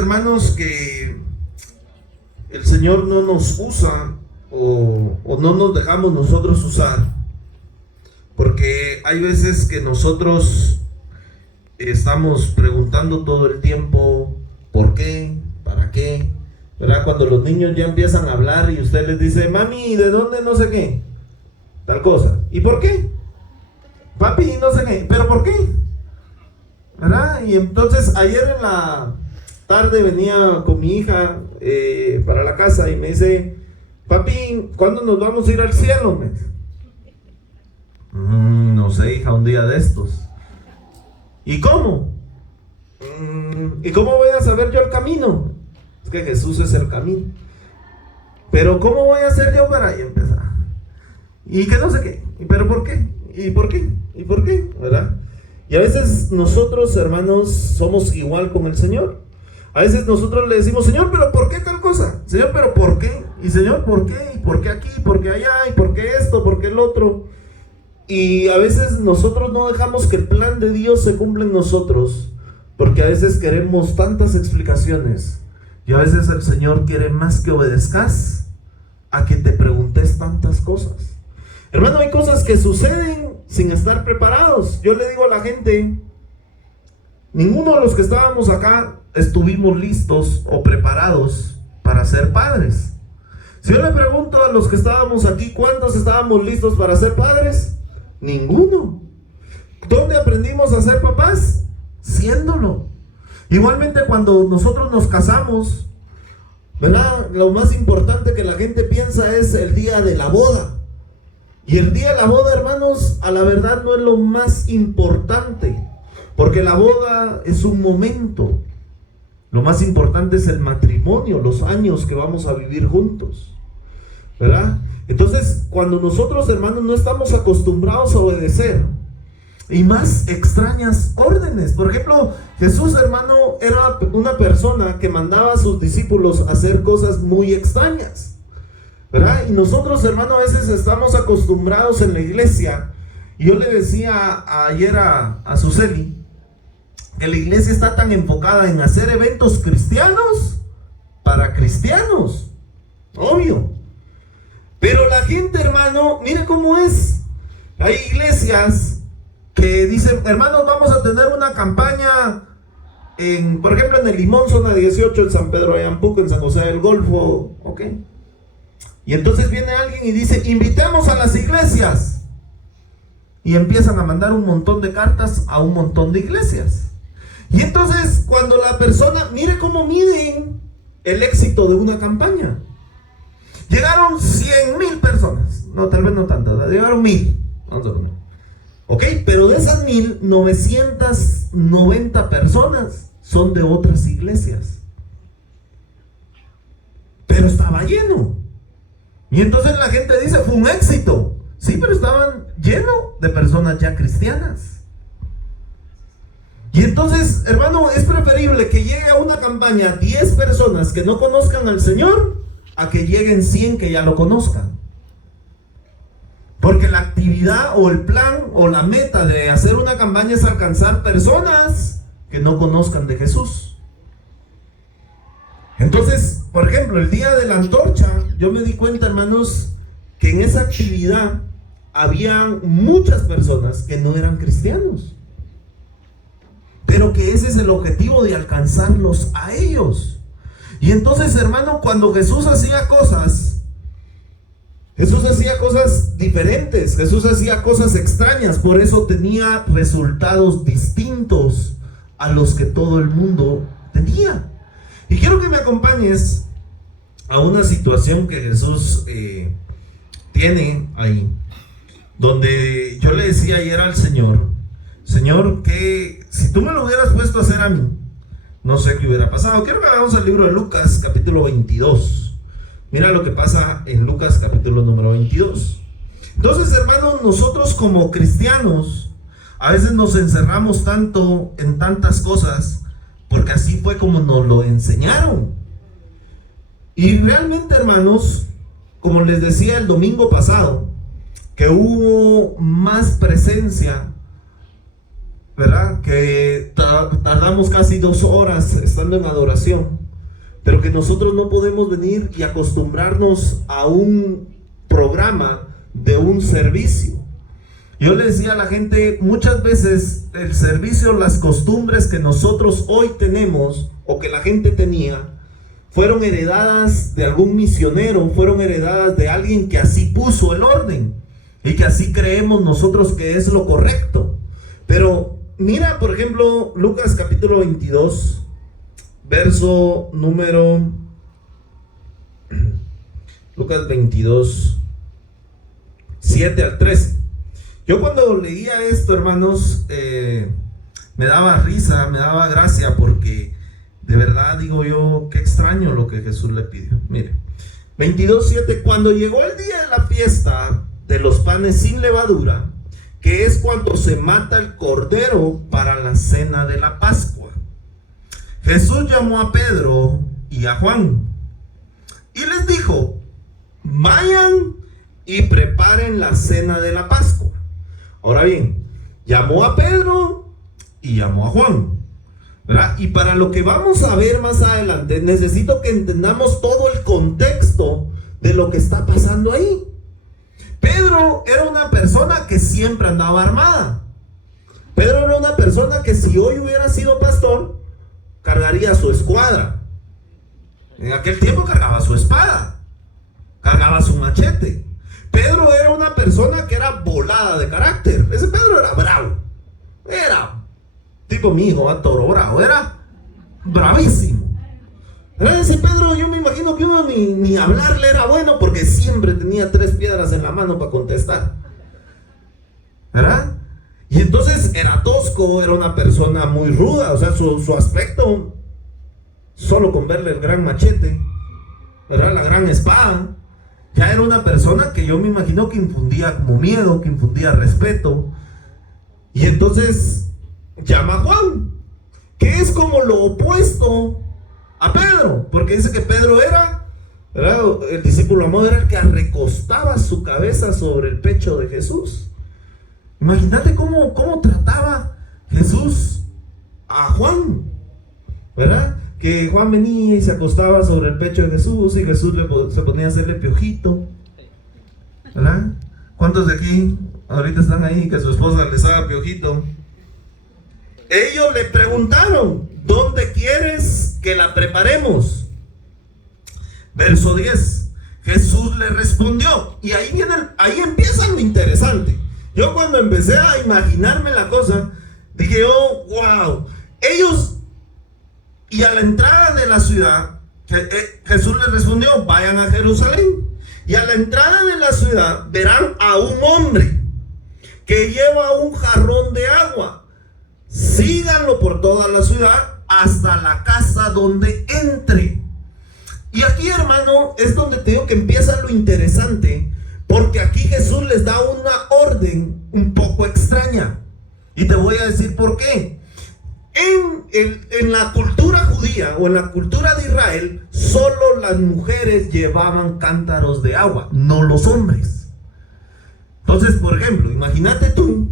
hermanos, que el Señor no nos usa o no nos dejamos nosotros usar, porque hay veces que nosotros estamos preguntando todo el tiempo ¿por qué? ¿Para qué? ¿Verdad? Cuando los niños ya empiezan a hablar y usted les dice, mami, ¿de dónde no sé qué? Tal cosa. ¿Y por qué? Papi, no sé qué. ¿Pero por qué? ¿Verdad? Y entonces ayer en la tarde venía con mi hija para la casa y me dice, papi, ¿cuándo nos vamos a ir al cielo? Me dice. No sé, hija, un día de estos. ¿Y cómo? ¿Y cómo voy a saber yo el camino? Es que Jesús es el camino. Pero ¿cómo voy a hacer yo para ahí empezar? Y que no sé qué. ¿Pero por qué? ¿Y por qué? ¿Y por qué? ¿Verdad? Y a veces nosotros, hermanos, somos igual con el Señor. A veces nosotros le decimos, Señor, ¿pero por qué tal cosa? Señor, ¿pero por qué? Y Señor, ¿por qué? ¿Y por qué aquí? ¿Por qué allá? ¿Y por qué esto? ¿Por qué el otro? Y a veces nosotros no dejamos que el plan de Dios se cumpla en nosotros, porque a veces queremos tantas explicaciones. Y a veces el Señor quiere más que obedezcas a que te preguntes tantas cosas. Hermano, hay cosas que suceden sin estar preparados. Yo le digo a la gente, ninguno de los que estábamos acá estuvimos listos o preparados para ser padres. Si yo le pregunto a los que estábamos aquí, ¿cuántos estábamos listos para ser padres? Ninguno. ¿Dónde aprendimos a ser papás? Siéndolo. Igualmente cuando nosotros nos casamos, ¿verdad? Lo más importante que la gente piensa es el día de la boda. Y el día de la boda, hermanos, a la verdad no es lo más importante, porque la boda es un momento. Lo más importante es el matrimonio, los años que vamos a vivir juntos, ¿verdad? Entonces, cuando nosotros, hermanos, no estamos acostumbrados a obedecer, y más extrañas órdenes. Por ejemplo, Jesús, hermano, era una persona que mandaba a sus discípulos a hacer cosas muy extrañas, ¿verdad? Y nosotros, hermano, a veces estamos acostumbrados en la iglesia. Y yo le decía ayer a Suseli que la iglesia está tan enfocada en hacer eventos cristianos para cristianos, obvio. Pero la gente, hermano, mire cómo es. Hay iglesias que dicen, hermanos, vamos a tener una campaña por ejemplo, en el Limón, zona 18, en San Pedro de Ayampuco, en San José del Golfo, ¿ok? Y entonces viene alguien y dice, invitemos a las iglesias. Y empiezan a mandar un montón de cartas a un montón de iglesias. Y entonces, cuando la persona, mire cómo miden el éxito de una campaña. Llegaron 100,000 personas. No, tal vez no tantas, llegaron 1,000. Vamos a poner. Ok, pero de esas 1,990 personas son de otras iglesias. Pero estaba lleno. Y entonces la gente dice, fue un éxito. Sí, pero estaban llenos de personas ya cristianas. Y entonces, hermano, es preferible que llegue a una campaña 10 personas que no conozcan al Señor, a que lleguen 100 que ya lo conozcan. Porque la actividad o el plan o la meta de hacer una campaña es alcanzar personas que no conozcan de Jesús. Entonces, por ejemplo, el día de la antorcha, yo me di cuenta, hermanos, que en esa actividad había muchas personas que no eran cristianos, pero que ese es el objetivo, de alcanzarlos a ellos. Y entonces, hermano, cuando Jesús hacía cosas diferentes, Jesús hacía cosas extrañas, por eso tenía resultados distintos a los que todo el mundo tenía. Y quiero que me acompañes a una situación que Jesús tiene ahí, donde yo le decía ayer al Señor, que si tú me lo hubieras puesto a hacer a mí, no sé qué hubiera pasado. Quiero que vayamos al libro de Lucas, capítulo 22. Mira lo que pasa en Lucas, capítulo número 22. Entonces, hermanos, nosotros como cristianos, a veces nos encerramos tanto en tantas cosas, porque así fue como nos lo enseñaron. Y realmente, hermanos, como les decía el domingo pasado, que hubo más presencia, ¿verdad? Que tardamos casi 2 horas estando en adoración, pero que nosotros no podemos venir y acostumbrarnos a un programa de un servicio. Yo le decía a la gente, muchas veces el servicio, las costumbres que nosotros hoy tenemos o que la gente tenía, fueron heredadas de algún misionero, fueron heredadas de alguien que así puso el orden y que así creemos nosotros que es lo correcto. Pero mira, por ejemplo, Lucas capítulo 22, verso número... Lucas 22, 7 al 13. Yo cuando leía esto, hermanos, me daba risa, me daba gracia, porque de verdad digo yo, qué extraño lo que Jesús le pidió. Mire, 22:7, cuando llegó el día de la fiesta de los panes sin levadura, que es cuando se mata el cordero para la cena de la Pascua, Jesús llamó a Pedro y a Juan y les dijo: vayan y preparen la cena de la Pascua. Ahora bien, llamó a Pedro y llamó a Juan, ¿verdad? Y para lo que vamos a ver más adelante, necesito que entendamos todo el contexto de lo que está pasando ahí. Pedro era una persona que siempre andaba armada. Pedro era una persona que, si hoy hubiera sido pastor, cargaría su escuadra. En aquel tiempo cargaba su espada, cargaba su machete. Pedro era una persona que era volada de carácter. Ese Pedro era bravo. Era tipo mi hijo, toro bravo. Era bravísimo. Ese Pedro, yo me imagino que uno ni hablarle era bueno, porque siempre tenía 3 piedras en la mano para contestar, ¿verdad? Y entonces era tosco, era una persona muy ruda. O sea, su aspecto, solo con verle el gran machete, ¿verdad?, la gran espada, ya era una persona que yo me imagino que infundía como miedo, que infundía respeto. Y entonces llama a Juan, que es como lo opuesto a Pedro, porque dice que Pedro era, ¿verdad?, el discípulo amado, era el que recostaba su cabeza sobre el pecho de Jesús. Imagínate cómo trataba Jesús a Juan, ¿verdad? Que Juan venía y se acostaba sobre el pecho de Jesús, y Jesús se ponía a hacerle piojito, ¿verdad? ¿Cuántos de aquí ahorita están ahí que su esposa les haga piojito? Ellos le preguntaron: ¿dónde quieres que la preparemos? Verso 10. Jesús le respondió, y ahí empieza lo interesante. Yo cuando empecé a imaginarme la cosa, dije: oh, wow. Ellos, y a la entrada de la ciudad, Jesús les respondió: vayan a Jerusalén, y a la entrada de la ciudad verán a un hombre que lleva un jarrón de agua. Síganlo por toda la ciudad hasta la casa donde entre. Y aquí, hermano, es donde te digo que empieza lo interesante, porque aquí Jesús les da una orden un poco extraña, y te voy a decir por qué. En la cultura judía o en la cultura de Israel, solo las mujeres llevaban cántaros de agua, no los hombres. Entonces, por ejemplo, imagínate tú,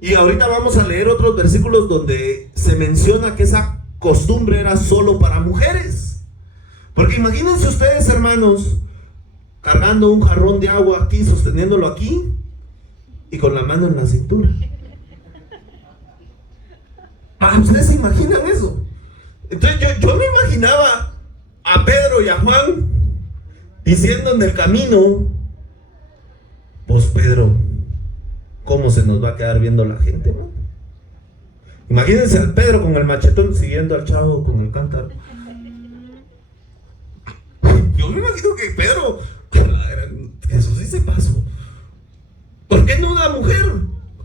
y ahorita vamos a leer otros versículos donde se menciona que esa costumbre era solo para mujeres. Porque imagínense ustedes, hermanos, cargando un jarrón de agua aquí, sosteniéndolo aquí y con la mano en la cintura. ¿Ustedes se imaginan eso? Entonces yo me imaginaba a Pedro y a Juan diciendo en el camino: pues Pedro, ¿cómo se nos va a quedar viendo la gente, no? Imagínense al Pedro con el machetón siguiendo al chavo con el cántaro. Yo me imagino que Pedro, eso sí se pasó. ¿Por qué no una mujer?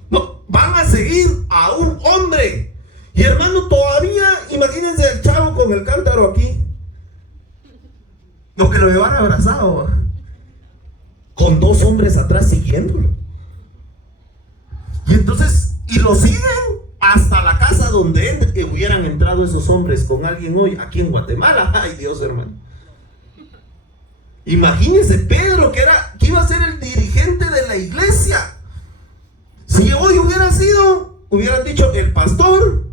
No, van a seguir a un hombre. Y hermano, todavía imagínense el chavo con el cántaro aquí, lo que lo llevan abrazado, con 2 hombres atrás siguiéndolo. Y entonces, y lo siguen hasta la casa donde hubieran entrado esos hombres con alguien hoy, aquí en Guatemala. Ay, Dios, hermano. Imagínense Pedro, que iba a ser el dirigente de la iglesia. Si hoy hubiera sido hubieran dicho, el pastor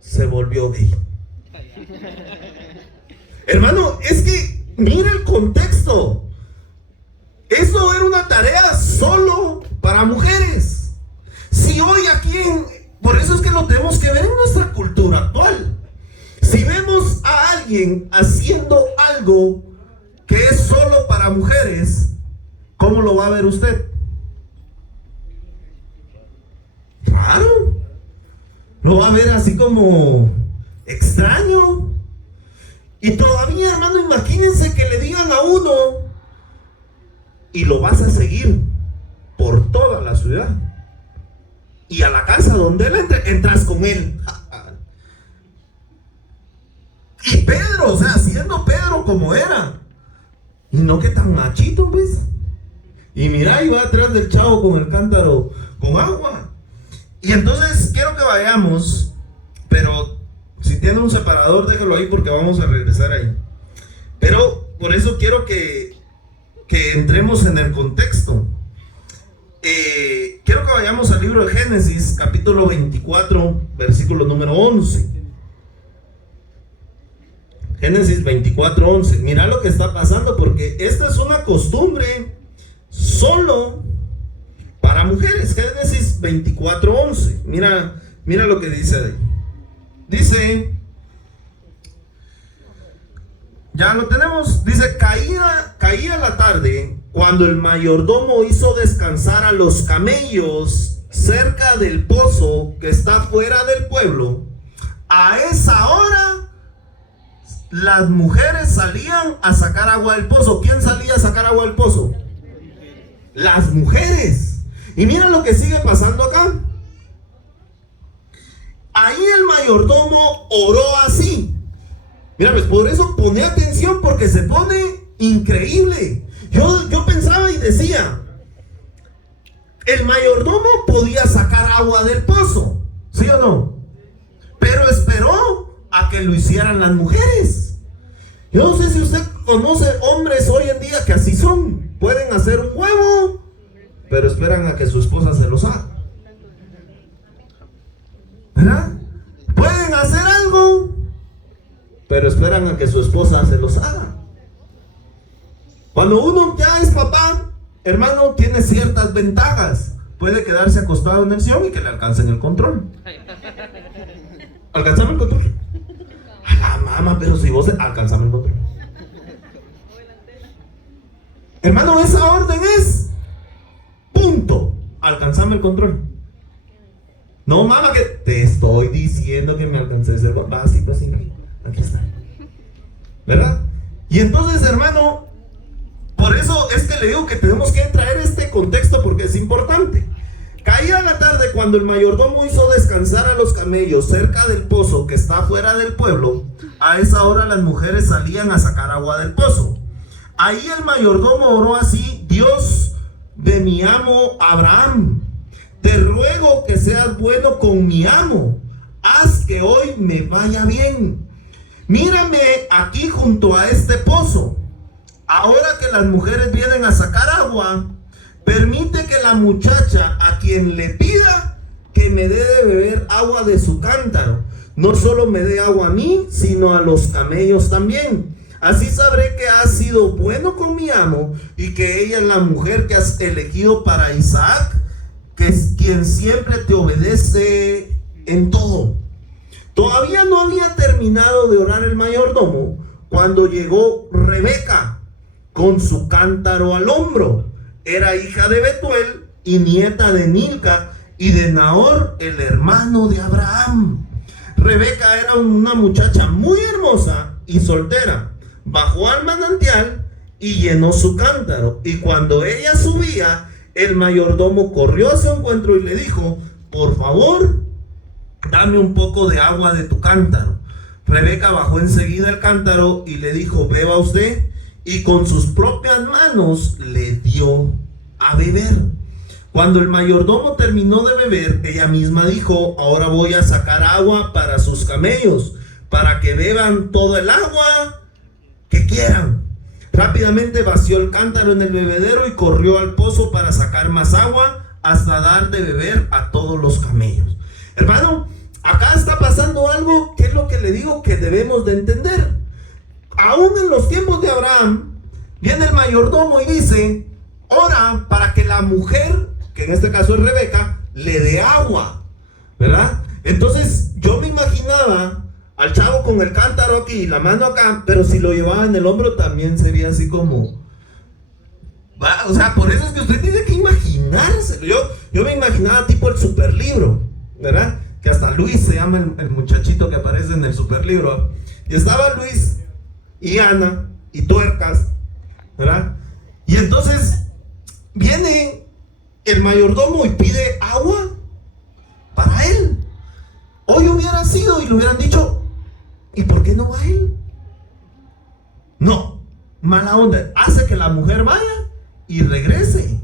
se volvió gay. Hermano, es que mira el contexto. Eso era una tarea solo para mujeres. Si hoy por eso es que lo tenemos que ver en nuestra cultura actual. Si vemos a alguien haciendo algo que es solo para mujeres, ¿cómo lo va a ver usted? Raro. Lo va a ver así como extraño. Y todavía, hermano, imagínense que le digan a uno y lo vas a seguir por toda la ciudad. Y a la casa donde él entras con él. Y Pedro, o sea, siendo Pedro como era. Y no que tan machito, pues. Y mira, iba atrás del chavo con el cántaro con agua. Y entonces quiero que vayamos, pero si tiene un separador, déjalo ahí porque vamos a regresar ahí. Pero por eso quiero que entremos en el contexto. Quiero que vayamos al libro de Génesis, capítulo 24, versículo número 11. Génesis 24, 11. Mira lo que está pasando, porque esta es una costumbre solo para mujeres. Génesis 24, 11. Mira lo que dice ahí. Dice, ya lo tenemos. Dice, caía la tarde cuando el mayordomo hizo descansar a los camellos cerca del pozo que está fuera del pueblo. A esa hora las mujeres salían a sacar agua del pozo. ¿Quién salía a sacar agua del pozo? Las mujeres. Y mira lo que sigue pasando acá. Ahí el mayordomo oró así. Mira, pues por eso pone atención, porque se pone increíble. Yo pensaba y decía, el mayordomo podía sacar agua del pozo, ¿sí o no? Pero esperó a que lo hicieran las mujeres. Yo no sé si usted conoce hombres hoy en día que así son. Pueden hacer un huevo, pero esperan a que su esposa se los haga. ¿Verdad? Pueden hacer algo, pero esperan a que su esposa se los haga. Cuando uno ya es papá, hermano, tiene ciertas ventajas. Puede quedarse acostado en el sillón y que le alcancen el control. ¿Alcanzame el control? A la mamá, pero si vos alcanzame el control. Hermano, esa orden es punto. Alcanzame el control. No, mamá, que te estoy diciendo que me alcances el control. Así, pues, aquí está. ¿Verdad? Y entonces, hermano, por eso es que le digo que tenemos que traer este contexto, porque es importante. Caía la tarde cuando el mayordomo hizo descansar a los camellos cerca del pozo que está fuera del pueblo. A esa hora las mujeres salían a sacar agua del pozo. Ahí el mayordomo oró así: Dios de mi amo Abraham, te ruego que seas bueno con mi amo. Haz que hoy me vaya bien. Mírame aquí junto a este pozo. Ahora que las mujeres vienen a sacar agua, permite que la muchacha a quien le pida que me dé de beber agua de su cántaro, no solo me dé agua a mí, sino a los camellos también. Así sabré que has sido bueno con mi amo y que ella es la mujer que has elegido para Isaac, que es quien siempre te obedece en todo. Todavía no había terminado de orar el mayordomo cuando llegó Rebeca con su cántaro al hombro. Era hija de Betuel y nieta de Milca y de Nahor, el hermano de Abraham. Rebeca era una muchacha muy hermosa y soltera. Bajó al manantial y llenó su cántaro. Y cuando ella subía, el mayordomo corrió a su encuentro y le dijo: por favor, dame un poco de agua de tu cántaro. Rebeca bajó enseguida el cántaro y le dijo: beba usted. Y con sus propias manos le dio a beber. Cuando el mayordomo terminó de beber, ella misma dijo: ahora voy a sacar agua para sus camellos, para que beban todo el agua que quieran. Rápidamente vació el cántaro en el bebedero y corrió al pozo para sacar más agua. hasta dar de beber a todos los camellos. Hermano, acá está pasando algo que es lo que le digo que debemos de entender. Aún en los tiempos de Abraham, viene el mayordomo y dice, ora para que la mujer, que en este caso es Rebeca, le dé agua, ¿verdad? Entonces yo me imaginaba al chavo con el cántaro aquí y la mano acá, pero si lo llevaba en el hombro también sería así como... O sea, por eso es que usted tiene que imaginárselo. Yo me imaginaba tipo el superlibro, ¿verdad? Que hasta Luis se llama el muchachito que aparece en el superlibro. Y estaba Luis y Ana y Tuercas, ¿verdad? Y entonces viene el mayordomo y pide agua para él. Hoy hubiera sido y le hubieran dicho, ¿y por qué no va él? No, mala onda. Hace que la mujer vaya y regrese.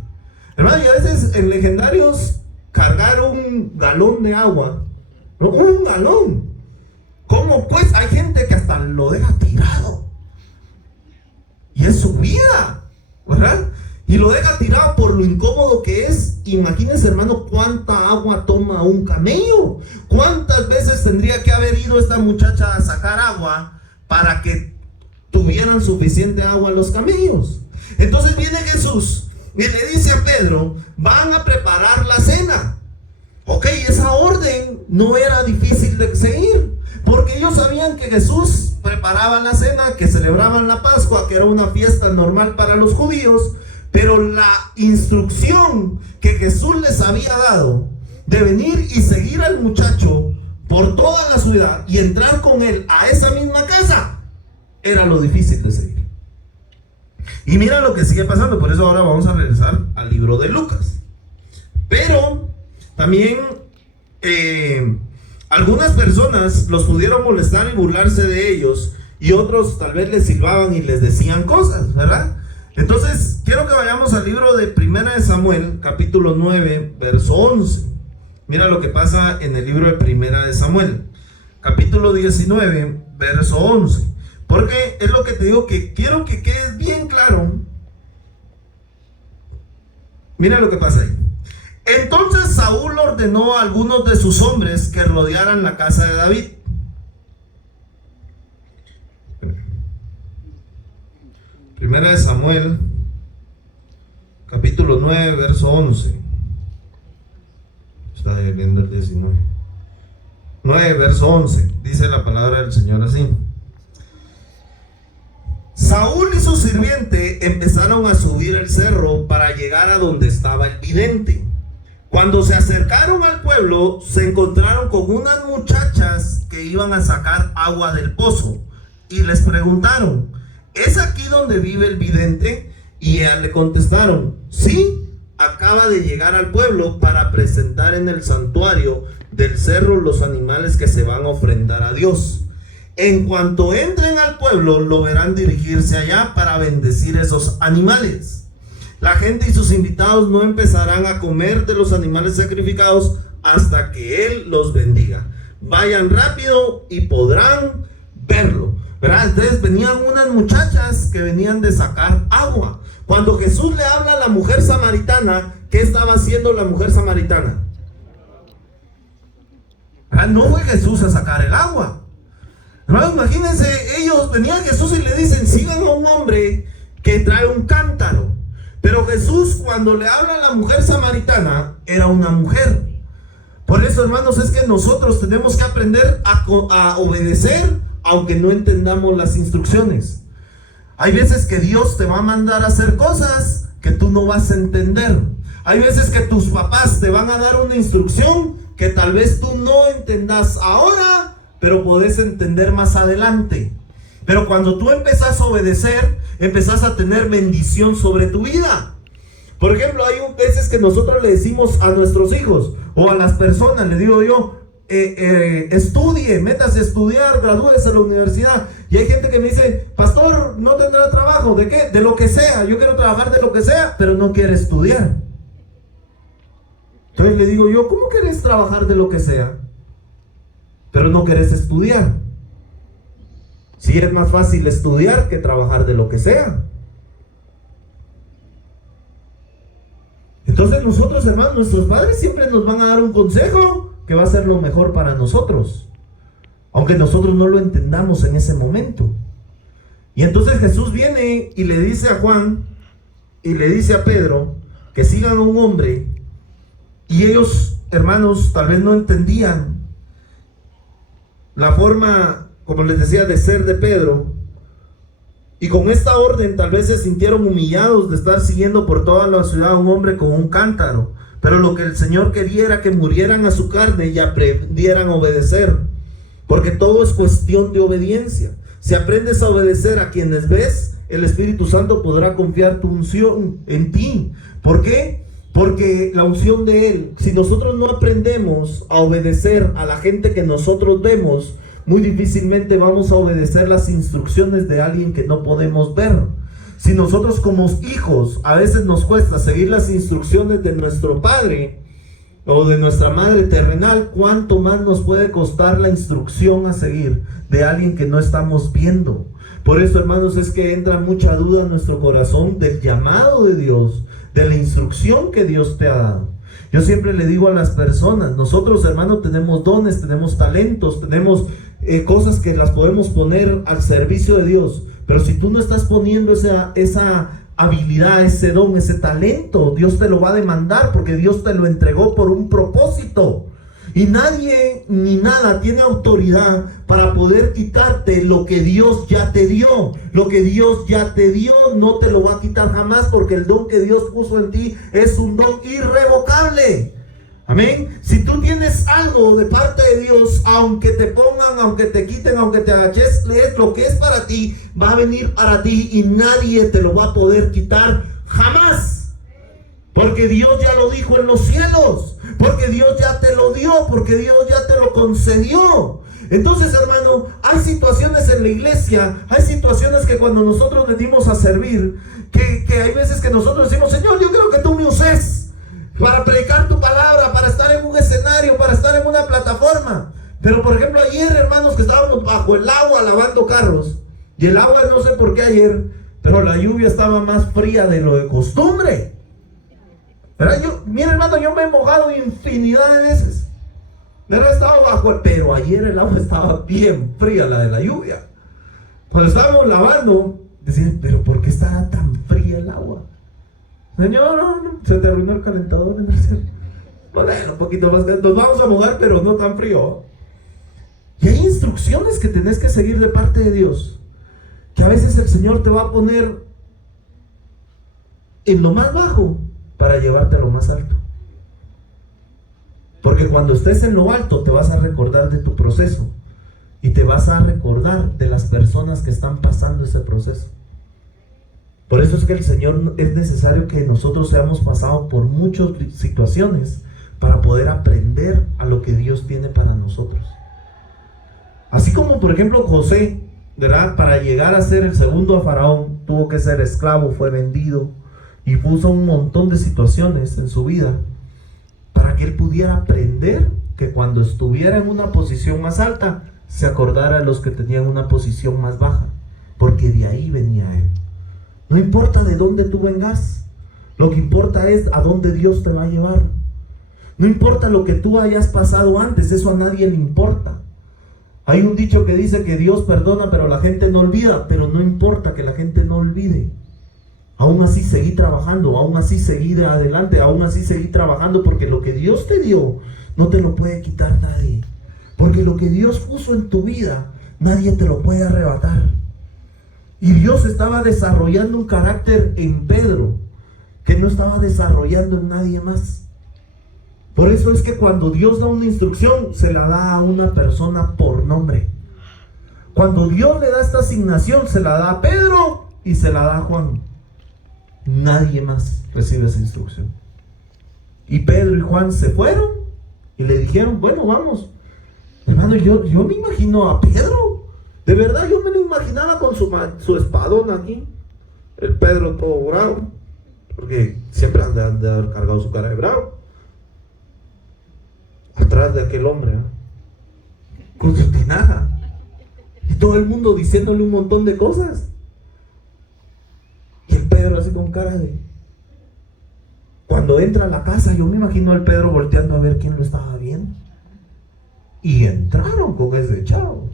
Hermano, y a veces en legendarios cargar un galón de agua, ¿no? Un galón. ¿Cómo pues? Hay gente que hasta lo deja tirado. Y es su vida, ¿verdad? Y lo deja tirado por lo incómodo que es. Imagínense, hermano, cuánta agua toma un camello. ¿Cuántas veces tendría que haber ido esta muchacha a sacar agua para que tuvieran suficiente agua los camellos? Entonces viene Jesús y le dice a Pedro, van a preparar la cena. Ok, esa orden no era difícil de seguir, porque ellos sabían que Jesús preparaba la cena, que celebraban la Pascua, que era una fiesta normal para los judíos, pero la instrucción que Jesús les había dado de venir y seguir al muchacho por toda la ciudad y entrar con él a esa misma casa, era lo difícil de seguir. Y mira lo que sigue pasando, por eso ahora vamos a regresar al libro de Lucas. Pero también algunas personas los pudieron molestar y burlarse de ellos, y otros tal vez les silbaban y les decían cosas, ¿verdad? Entonces quiero que vayamos al libro de Primera de Samuel, capítulo 9, verso 11. Mira lo que pasa en el libro de Primera de Samuel, capítulo 19, verso 11. Porque es lo que te digo, que quiero que quede bien claro. Mira lo que pasa ahí. Entonces Saúl ordenó a algunos de sus hombres que rodearan la casa de David. Primera de Samuel, capítulo 9, verso 11. Está leyendo el 19. 9, verso 11. Dice la palabra del Señor así. Saúl y su sirviente empezaron a subir el cerro para llegar a donde estaba el vidente. Cuando se acercaron al pueblo, se encontraron con unas muchachas que iban a sacar agua del pozo y les preguntaron, ¿es aquí donde vive el vidente? Y ellas le contestaron, sí, acaba de llegar al pueblo para presentar en el santuario del cerro los animales que se van a ofrendar a Dios. En cuanto entren al pueblo, lo verán dirigirse allá para bendecir esos animales. La gente y sus invitados no empezarán a comer de los animales sacrificados hasta que Él los bendiga. Vayan rápido y podrán verlo, ¿verdad? Entonces venían unas muchachas que venían de sacar agua. Cuando Jesús le habla a la mujer samaritana, ¿qué estaba haciendo la mujer samaritana? No fue Jesús a sacar el agua. Hermanos, imagínense, ellos venían a Jesús y le dicen, sigan a un hombre que trae un cántaro. Pero Jesús, cuando le habla a la mujer samaritana, era una mujer. Por eso, hermanos, es que nosotros tenemos que aprender a obedecer, aunque no entendamos las instrucciones. Hay veces que Dios te va a mandar a hacer cosas que tú no vas a entender. Hay veces que tus papás te van a dar una instrucción que tal vez tú no entendas ahora, pero podés entender más adelante. Pero cuando tú empezás a obedecer, empezás a tener bendición sobre tu vida. Por ejemplo, hay veces que nosotros le decimos a nuestros hijos o a las personas, le digo yo, estudie, métase a estudiar, gradúese a la universidad. Y hay gente que me dice, pastor, no tendrá trabajo. ¿De qué? De lo que sea. Yo quiero trabajar de lo que sea, pero no quiere estudiar. Entonces le digo yo, ¿cómo querés trabajar de lo que sea, pero no querés estudiar? Si es más fácil estudiar que trabajar de lo que sea. Entonces nosotros, hermanos, nuestros padres siempre nos van a dar un consejo que va a ser lo mejor para nosotros, aunque nosotros no lo entendamos en ese momento. Y entonces Jesús viene y le dice a Juan y le dice a Pedro que sigan a un hombre, y ellos, hermanos, tal vez no entendían la forma, como les decía, de ser de Pedro, y con esta orden tal vez se sintieron humillados de estar siguiendo por toda la ciudad a un hombre con un cántaro. Pero lo que el Señor quería era que murieran a su carne y aprendieran a obedecer, porque todo es cuestión de obediencia. Si aprendes a obedecer a quienes ves, el Espíritu Santo podrá confiar tu unción en ti. ¿Por qué? Porque la unción de Él, si nosotros no aprendemos a obedecer a la gente que nosotros vemos, muy difícilmente vamos a obedecer las instrucciones de alguien que no podemos ver. Si nosotros como hijos a veces nos cuesta seguir las instrucciones de nuestro padre o de nuestra madre terrenal, ¿cuánto más nos puede costar la instrucción a seguir de alguien que no estamos viendo? Por eso, hermanos, es que entra mucha duda en nuestro corazón del llamado de Dios, de la instrucción que Dios te ha dado. Yo siempre le digo a las personas, nosotros, hermanos, tenemos dones, tenemos talentos, tenemos cosas que las podemos poner al servicio de Dios, pero si tú no estás poniendo esa habilidad, ese don, ese talento, Dios te lo va a demandar, porque Dios te lo entregó por un propósito. Y nadie ni nada tiene autoridad para poder quitarte lo que Dios ya te dio. Lo que Dios ya te dio no te lo va a quitar jamás, porque el don que Dios puso en ti es un don irrevocable. Amén. Si tú tienes algo de parte de Dios, aunque te pongan, aunque te quiten, aunque te agaches, lo que es para ti va a venir para ti y nadie te lo va a poder quitar jamás. Porque Dios ya lo dijo en los cielos, porque Dios ya te lo dio, porque Dios ya te lo concedió. Entonces, hermano, hay situaciones en la iglesia, hay situaciones que cuando nosotros venimos a servir, que hay veces que nosotros decimos: Señor, yo quiero que tú me uses para predicar tu palabra, para estar en un escenario, para estar en una plataforma. Pero por ejemplo ayer, hermanos, que estábamos bajo el agua lavando carros, y el agua, no sé por qué ayer, pero la lluvia estaba más fría de lo de costumbre. ¿Verdad? Mira, hermano, yo me he mojado infinidad de veces. ¿Verdad? He estado pero ayer el agua estaba bien fría, la de la lluvia. Cuando estábamos lavando, decían: ¿pero por qué estará tan fría el agua? Señor, no, se te arruinó el calentador en el cielo. Bueno, un poquito más, nos vamos a mojar, pero no tan frío. Y hay instrucciones que tenés que seguir de parte de Dios, que a veces el Señor te va a poner en lo más bajo para llevarte a lo más alto. Porque cuando estés en lo alto te vas a recordar de tu proceso y te vas a recordar de las personas que están pasando ese proceso. Por eso es que el Señor, es necesario que nosotros seamos pasados por muchas situaciones para poder aprender a lo que Dios tiene para nosotros. Así como por ejemplo José, ¿verdad? Para llegar a ser el segundo a Faraón, tuvo que ser esclavo, fue vendido y puso un montón de situaciones en su vida para que él pudiera aprender que cuando estuviera en una posición más alta, se acordara de los que tenían una posición más baja, porque de ahí venía él. No importa de dónde tú vengas, lo que importa es a dónde Dios te va a llevar. No importa lo que tú hayas pasado antes, eso a nadie le importa. Hay un dicho que dice que Dios perdona, pero la gente no olvida. Pero no importa que la gente no olvide. Aún así seguí trabajando, aún así seguí adelante, aún así seguí trabajando, porque lo que Dios te dio no te lo puede quitar nadie. Porque lo que Dios puso en tu vida, nadie te lo puede arrebatar. Y Dios estaba desarrollando un carácter en Pedro que no estaba desarrollando en nadie más. Por eso es que cuando Dios da una instrucción, se la da a una persona por nombre. Cuando Dios le da esta asignación, se la da a Pedro y se la da a Juan. Nadie más recibe esa instrucción. Y Pedro y Juan se fueron y le dijeron: bueno, vamos. Hermano, yo me imagino a Pedro. De verdad, yo me lo imaginaba con su espadón aquí. El Pedro todo bravo, porque siempre han de haber cargado su cara de bravo. Atrás de aquel hombre, ¿eh? Con su tinaja. Y todo el mundo diciéndole un montón de cosas. Y el Pedro así con cara de... cuando entra a la casa, yo me imagino al Pedro volteando a ver quién lo estaba viendo. Y entraron con ese chavo,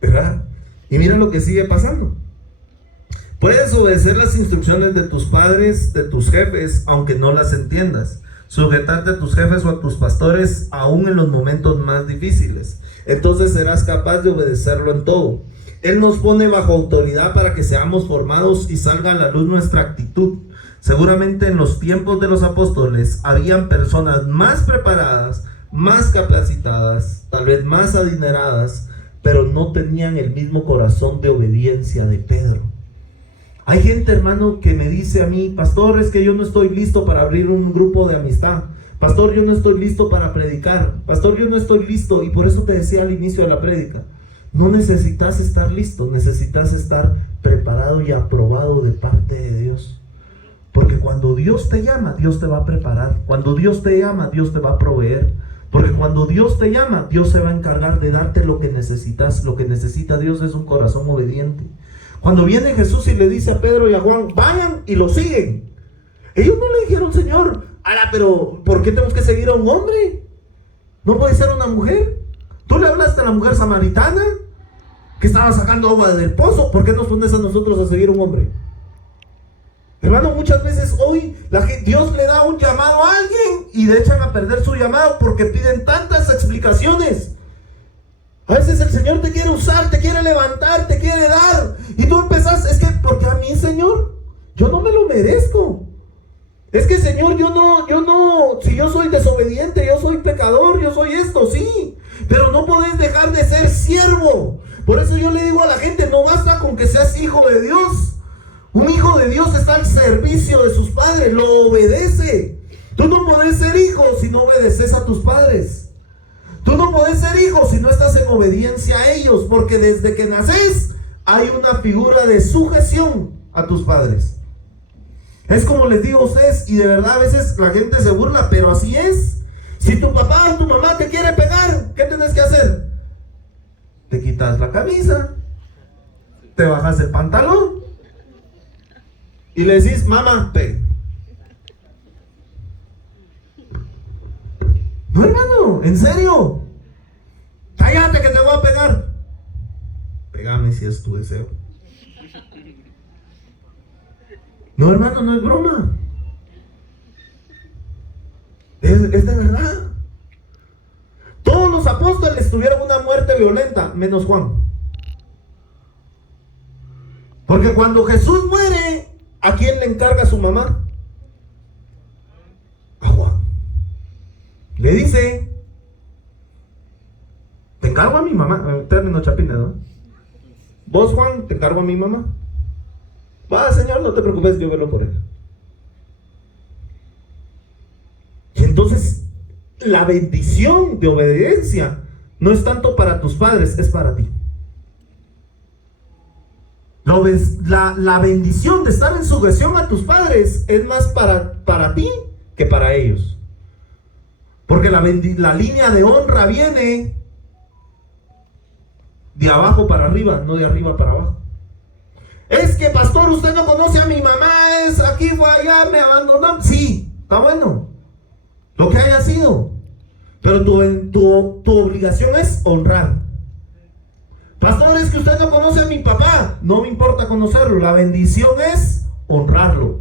¿verdad? Y mira lo que sigue pasando. Puedes obedecer las instrucciones de tus padres, de tus jefes, aunque no las entiendas. Sujetarte a tus jefes o a tus pastores, aún en los momentos más difíciles. Entonces serás capaz de obedecerlo en todo. Él nos pone bajo autoridad para que seamos formados y salga a la luz nuestra actitud. Seguramente en los tiempos de los apóstoles habían personas más preparadas, más capacitadas, tal vez más adineradas, pero no tenían el mismo corazón de obediencia de Pedro. Hay gente, hermano, que me dice a mí: pastor, es que yo no estoy listo para abrir un grupo de amistad. Pastor, yo no estoy listo para predicar. Pastor, yo no estoy listo. Y por eso te decía al inicio de la prédica, no necesitas estar listo, necesitas estar preparado y aprobado de parte de Dios. Porque cuando Dios te llama, Dios te va a preparar. Cuando Dios te llama, Dios te va a proveer. Porque cuando Dios te llama, Dios se va a encargar de darte lo que necesitas. Lo que necesita Dios es un corazón obediente. Cuando viene Jesús y le dice a Pedro y a Juan: vayan y lo siguen, ellos no le dijeron: Señor, pero ¿por qué tenemos que seguir a un hombre? ¿No puede ser una mujer? Tú le hablaste a la mujer samaritana que estaba sacando agua del pozo. ¿Por qué nos pones a nosotros a seguir a un hombre? Hermano, muchas veces hoy Dios le da un llamado a alguien y le echan a perder su llamado porque piden tantas explicaciones. A veces el Señor te quiere usar, te quiere levantar, te quiere dar, y tú empezás: es que, porque a mí, Señor, yo no me lo merezco. Es que, Señor, yo no, si yo soy desobediente, yo soy pecador, yo soy esto, sí, pero no podés dejar de ser siervo. Por eso yo le digo a la gente: no basta con que seas hijo de Dios. Un hijo de Dios está al servicio de sus padres, lo obedece. Tú no podés ser hijo si no obedeces a tus padres. Tú no podés ser hijo si no estás en obediencia a ellos, porque desde que naces hay una figura de sujeción a tus padres. Es como les digo a ustedes, y de verdad a veces la gente se burla, pero así es. Si tu papá o tu mamá te quiere pegar, ¿qué tienes que hacer? Te quitas la camisa, te bajas el pantalón y le decís: mamá, pega. No, hermano, en serio. Cállate que te voy a pegar. Pégame si es tu deseo. No, hermano, no es broma. Es de verdad. Todos los apóstoles tuvieron una muerte violenta, menos Juan. Porque cuando Jesús muere, ¿a quién le encarga su mamá? A Juan. Le dice: te encargo a mi mamá. Término chapines, ¿no? Vos, Juan, te encargo a mi mamá. Va, Señor, no te preocupes, yo velo por él. Y entonces la bendición de obediencia no es tanto para tus padres, es para ti. La bendición de estar en sujeción a tus padres es más para ti que para ellos. Porque la línea de honra viene de abajo para arriba, no de arriba para abajo. Es que, pastor, usted no conoce a mi mamá, es aquí, fue allá, me abandonó. Sí, está bueno, lo que haya sido, pero tu obligación es honrar. Pastor, es que usted no conoce a mi papá. No me importa conocerlo, la bendición es honrarlo.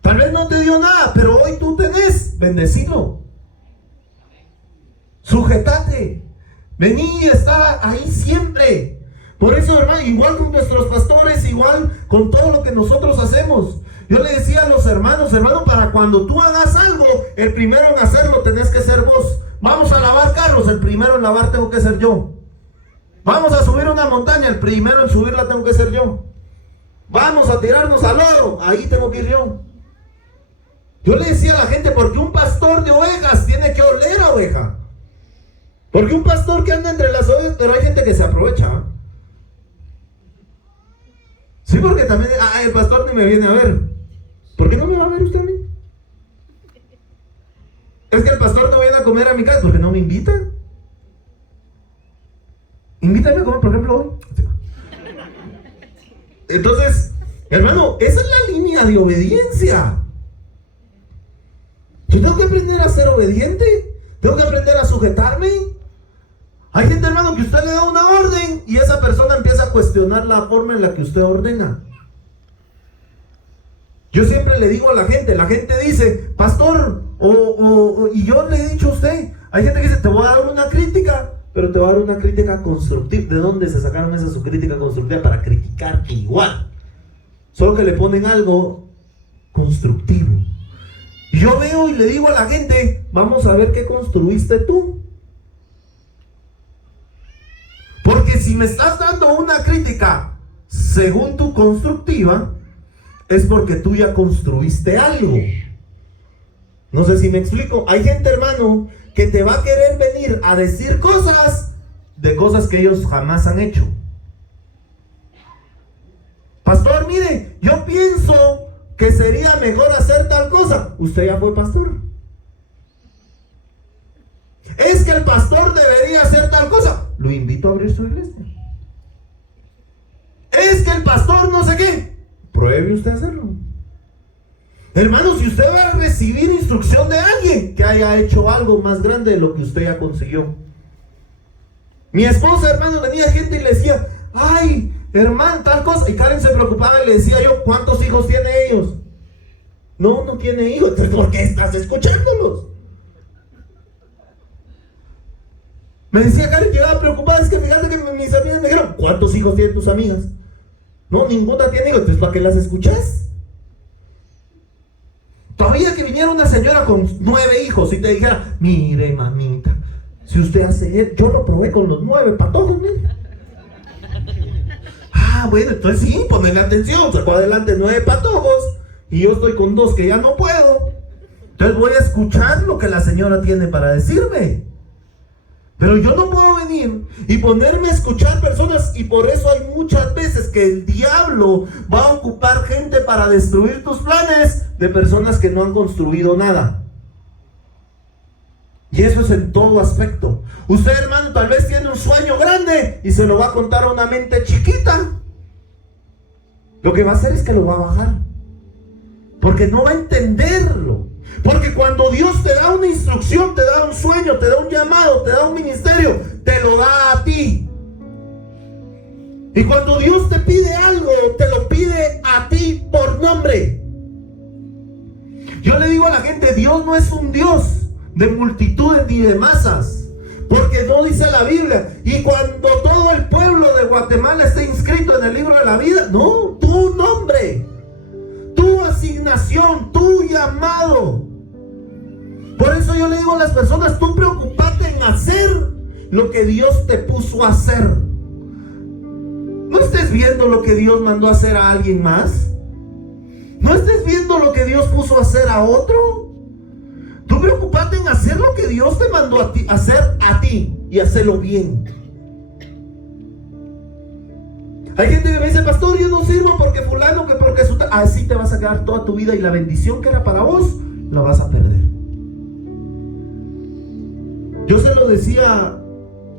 Tal vez no te dio nada, pero hoy tú tenés, bendecilo. Sujetate, vení y está ahí siempre. Por eso, hermano, igual con nuestros pastores, igual con todo lo que nosotros hacemos. Yo le decía a los hermanos: hermano, para cuando tú hagas algo, el primero en hacerlo tenés que ser vos. Vamos a lavar carros, el primero en lavar tengo que ser yo. Vamos a subir una montaña, el primero en subirla tengo que ser yo. Vamos a tirarnos al lodo, ahí tengo que ir yo. Yo le decía a la gente: porque un pastor de ovejas tiene que oler a oveja. Porque un pastor que anda entre las ovejas, pero hay gente que se aprovecha, ¿eh? Sí, porque también, el pastor ni me viene a ver. ¿Por qué no me va a ver usted a mí? Es que el pastor no viene a comer a mi casa porque no me invita. Invítame a comer, por ejemplo, hoy. Entonces, Hermano, esa es la línea de obediencia. Yo tengo que aprender a ser obediente. Tengo que aprender a sujetarme. Hay gente, hermano, que usted le da una orden y esa persona empieza a cuestionar la forma en la que usted ordena. Yo siempre le digo a la gente dice, pastor, y yo le he dicho a usted, hay gente que dice, te voy a dar una crítica, pero te voy a dar una crítica constructiva. ¿De dónde se sacaron esa su crítica constructiva? Para criticar igual. Solo que le ponen algo constructivo. Y yo veo y le digo a la gente, vamos a ver qué construiste tú. Porque si me estás dando una crítica según tu constructiva, es porque tú ya construiste algo. No sé si me explico. Hay gente, hermano, que te va a querer venir a decir cosas de cosas que ellos jamás han hecho. Pastor, mire, yo pienso que sería mejor hacer tal cosa. Usted ya fue pastor. Es que el pastor debería hacer tal cosa. Lo invito a abrir su iglesia. Es que el pastor no sé qué. Pruebe usted hacerlo. Hermano, si usted va a recibir instrucción de alguien que haya hecho algo más grande de lo que usted ya consiguió. Mi esposa, hermano, venía gente y le decía, ay, hermano, tal cosa. Y Karen se preocupaba y le decía yo, ¿cuántos hijos tiene ellos? No tiene hijos. Entonces, ¿por qué estás escuchándolos? Me decía Karen, llegaba preocupada, es que fíjate que mis amigas me dijeron, ¿cuántos hijos tienen tus amigas? No, ninguna tiene hijos. Entonces, ¿para qué las escuchas? Todavía que viniera una señora con 9 hijos y te dijera, mire, mamita, si usted hace, yo lo probé con los 9 patojos, mire. Bueno, entonces sí, ponerle atención. Sacó adelante 9 patojos y yo estoy con 2 que ya no puedo. Entonces voy a escuchar lo que la señora tiene para decirme. Pero yo no puedo venir y ponerme a escuchar personas, y por eso hay muchas veces que el diablo va a ocupar gente para destruir tus planes de personas que no han construido nada. Y eso es en todo aspecto. Usted, hermano, tal vez tiene un sueño grande y se lo va a contar a una mente chiquita. Lo que va a hacer es que lo va a bajar, porque no va a entenderlo. Porque cuando Dios te da una instrucción, te da un sueño, te da un llamado, te da un ministerio, te lo da a ti. Y cuando Dios te pide algo, te lo pide a ti por nombre. Yo le digo a la gente, Dios no es un Dios de multitudes ni de masas, porque no dice la Biblia, y cuando todo el pueblo de Guatemala esté inscrito en el libro de la vida, no, tu nombre, tu asignación, tu llamado. Por eso yo le digo a las personas, tú preocupate en hacer lo que Dios te puso a hacer. No estés viendo lo que Dios mandó a hacer a alguien más. No estés viendo lo que Dios puso a hacer a otro. Tú preocupate en hacer lo que Dios te mandó a ti, hacer a ti, y hacerlo bien. Hay gente que me dice, pastor, yo no sirvo porque fulano, que porque así te vas a quedar toda tu vida, y la bendición que era para vos la vas a perder. Yo se lo decía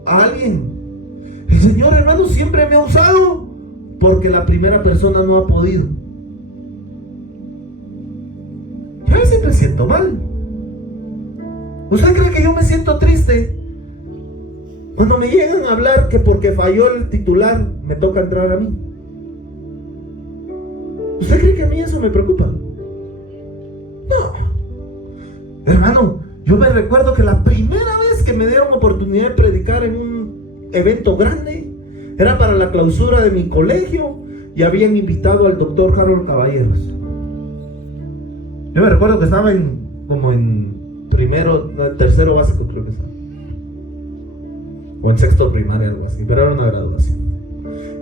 a alguien, el Señor, hermano, siempre me ha usado porque la primera persona no ha podido. Yo a veces me siento mal. ¿Usted cree que yo me siento triste cuando me llegan a hablar que porque falló el titular me toca entrar a mí? ¿Usted cree que a mí eso me preocupa? No. Hermano, yo me recuerdo que la primera vez que me dieron oportunidad de predicar en un evento grande era para la clausura de mi colegio, y habían invitado al doctor Harold Caballeros. Yo me recuerdo que estaba como en tercero básico, creo que estaba, o en sexto primaria, algo así, pero era una graduación.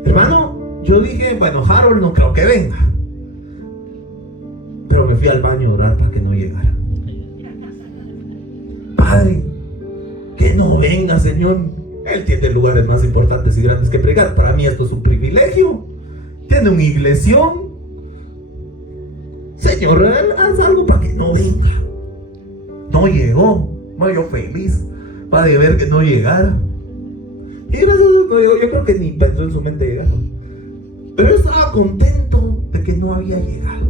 Hermano, yo dije, bueno, Harold no creo que venga, pero me fui al baño a orar para que no llegara. Padre, que no venga, Señor. Él tiene lugares más importantes y grandes que predicar. Para mí esto es un privilegio. Tiene una iglesión. Señor, haz algo para que no venga. No llegó. No, yo feliz para de ver que no llegara. Y gracias a Dios, yo creo que ni pensó en su mente llegar. Pero yo estaba contento de que no había llegado.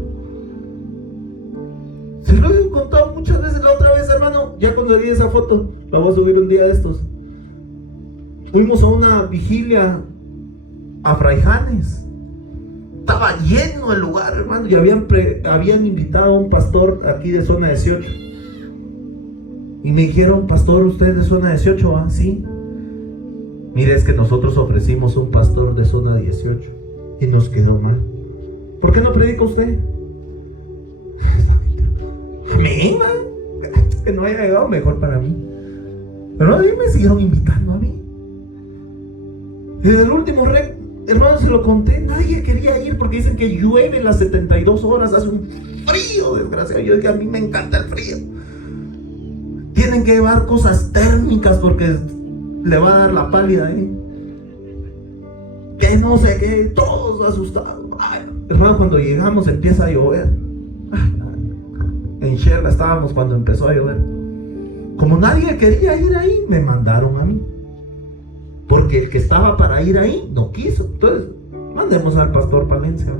Se lo he contado muchas veces. La otra vez, hermano, ya conseguí esa foto, la voy a subir un día de estos. Fuimos a una vigilia a Fraijanes. Estaba lleno el lugar, hermano, y habían invitado a un pastor aquí de zona 18. Y me dijeron: pastor, ¿usted es de zona 18? Ah, sí. Mire, es que nosotros ofrecimos un pastor de zona 18 y nos quedó mal. ¿Por qué no predica usted? Amén, man. Que no haya llegado, mejor para mí. Pero a mí me siguieron invitando a mí. En el último hermano, se lo conté, nadie quería ir porque dicen que llueve las 72 horas, hace un frío, desgraciado. Yo dije: a mí me encanta el frío. Tienen que llevar cosas térmicas porque le va a dar la pálida ahí. Que no sé qué, todos asustados. Ay, hermano, cuando llegamos empieza a llover. En Sherla estábamos cuando empezó a llover. Como nadie quería ir ahí, me mandaron a mí. Porque el que estaba para ir ahí no quiso. Entonces, mandemos al pastor Palencia.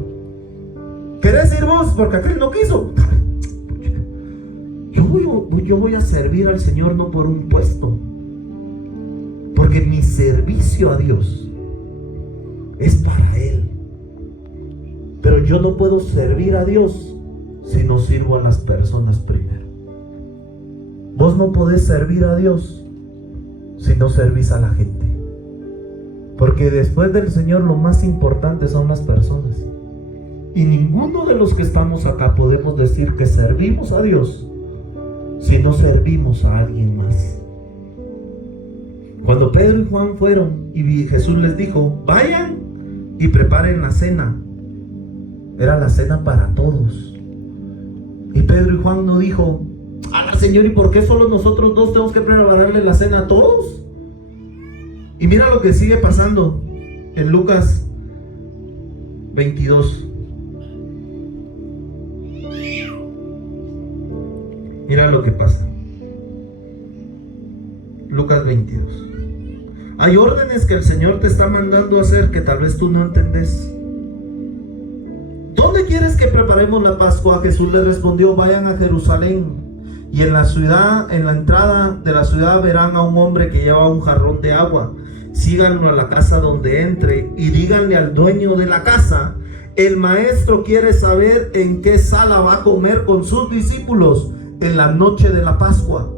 ¿Querés ir vos? Porque aquel no quiso. Yo voy a servir al Señor no por un puesto, porque mi servicio a Dios es para Él. Pero yo no puedo servir a Dios si no sirvo a las personas primero. Vos no podés servir a Dios si no servís a la gente. Porque después del Señor lo más importante son las personas. Y ninguno de los que estamos acá podemos decir que servimos a Dios si no servimos a alguien más. Cuando Pedro y Juan fueron y Jesús les dijo: vayan y preparen la cena, era la cena para todos. Y Pedro y Juan no dijo: Señor, ¿y por qué solo nosotros dos tenemos que prepararle la cena a todos? Y mira lo que sigue pasando en Lucas 22. Mira lo que pasa. Lucas 22. Hay órdenes que el Señor te está mandando a hacer que tal vez tú no entendés. ¿Dónde quieres que preparemos la Pascua? Jesús le respondió: vayan a Jerusalén, y en la ciudad, en la entrada de la ciudad, verán a un hombre que lleva un jarrón de agua. Síganlo a la casa donde entre y díganle al dueño de la casa: el maestro quiere saber en qué sala va a comer con sus discípulos en la noche de la Pascua.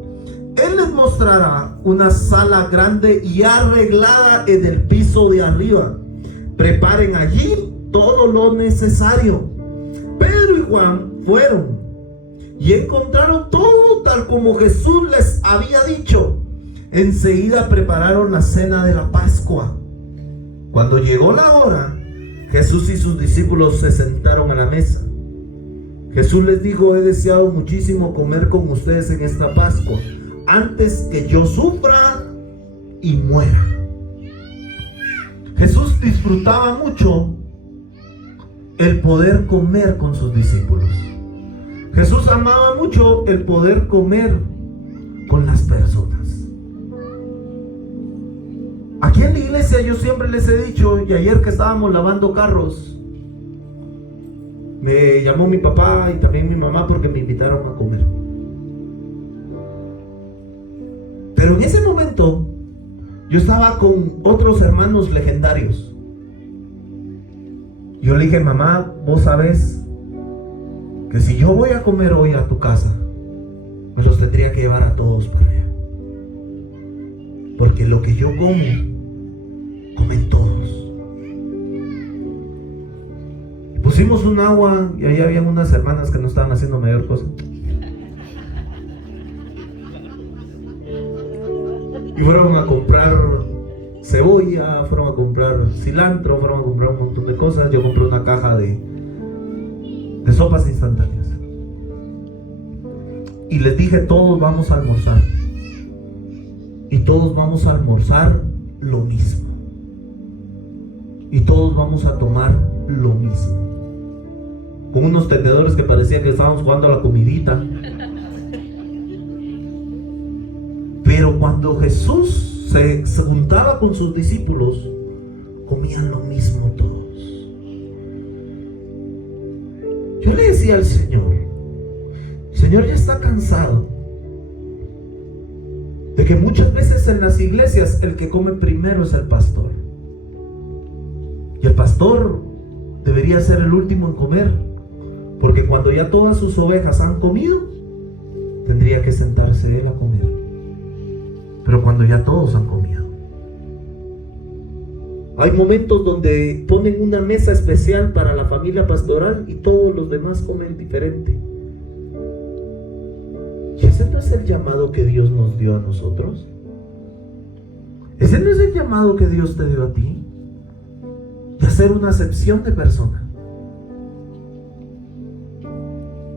Él les mostrará una sala grande y arreglada en el piso de arriba. Preparen allí todo lo necesario. Pedro y Juan fueron y encontraron todo tal como Jesús les había dicho. Enseguida prepararon la cena de la Pascua. Cuando llegó la hora, Jesús y sus discípulos se sentaron a la mesa. Jesús les dijo: he deseado muchísimo comer con ustedes en esta Pascua, antes que yo sufra y muera. Jesús disfrutaba mucho el poder comer con sus discípulos. Jesús amaba mucho el poder comer con las personas. Aquí en la iglesia yo siempre les he dicho, y ayer que estábamos lavando carros, me llamó mi papá y también mi mamá porque me invitaron a comer. Pero en ese momento yo estaba con otros hermanos legendarios. Yo le dije: mamá, vos sabés que si yo voy a comer hoy a tu casa, me los tendría que llevar a todos para allá, porque lo que yo como, comen todos. Y pusimos un agua y ahí habían unas hermanas que no estaban haciendo mayor cosa. Y fueron a comprar cebolla, fueron a comprar cilantro, fueron a comprar un montón de cosas. Yo compré una caja de sopas instantáneas. Y les dije: todos vamos a almorzar. Y todos vamos a almorzar lo mismo. Y todos vamos a tomar lo mismo. Con unos tenedores que parecía que estábamos jugando a la comidita. Pero cuando Jesús se juntaba con sus discípulos, comían lo mismo todos. Yo le decía al Señor, Señor, ya está cansado de que muchas veces en las iglesias el que come primero es el pastor. Y el pastor debería ser el último en comer, porque cuando ya todas sus ovejas han comido, tendría que sentarse él a comer. Pero cuando ya todos han comido, hay momentos donde ponen una mesa especial para la familia pastoral y todos los demás comen diferente. ¿Y ese no es el llamado que Dios nos dio a nosotros? ¿Ese no es el llamado que Dios te dio a ti? De hacer una acepción de persona.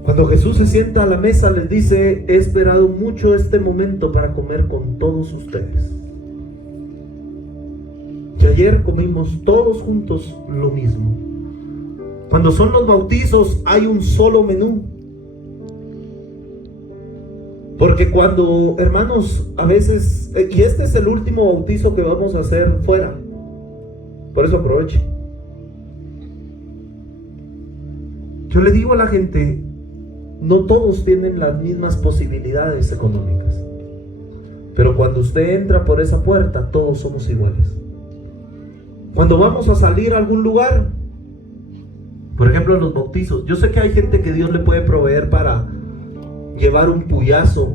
Cuando Jesús se sienta a la mesa, les dice: he esperado mucho este momento para comer con todos ustedes. Y ayer comimos todos juntos lo mismo. Cuando son los bautizos hay un solo menú. Porque cuando, hermanos, a veces, y este es el último bautizo que vamos a hacer fuera, por eso aproveche. Yo le digo a la gente, no todos tienen las mismas posibilidades económicas, pero cuando usted entra por esa puerta, todos somos iguales. Cuando vamos a salir a algún lugar, por ejemplo los bautizos, yo sé que hay gente que Dios le puede proveer para llevar un puyazo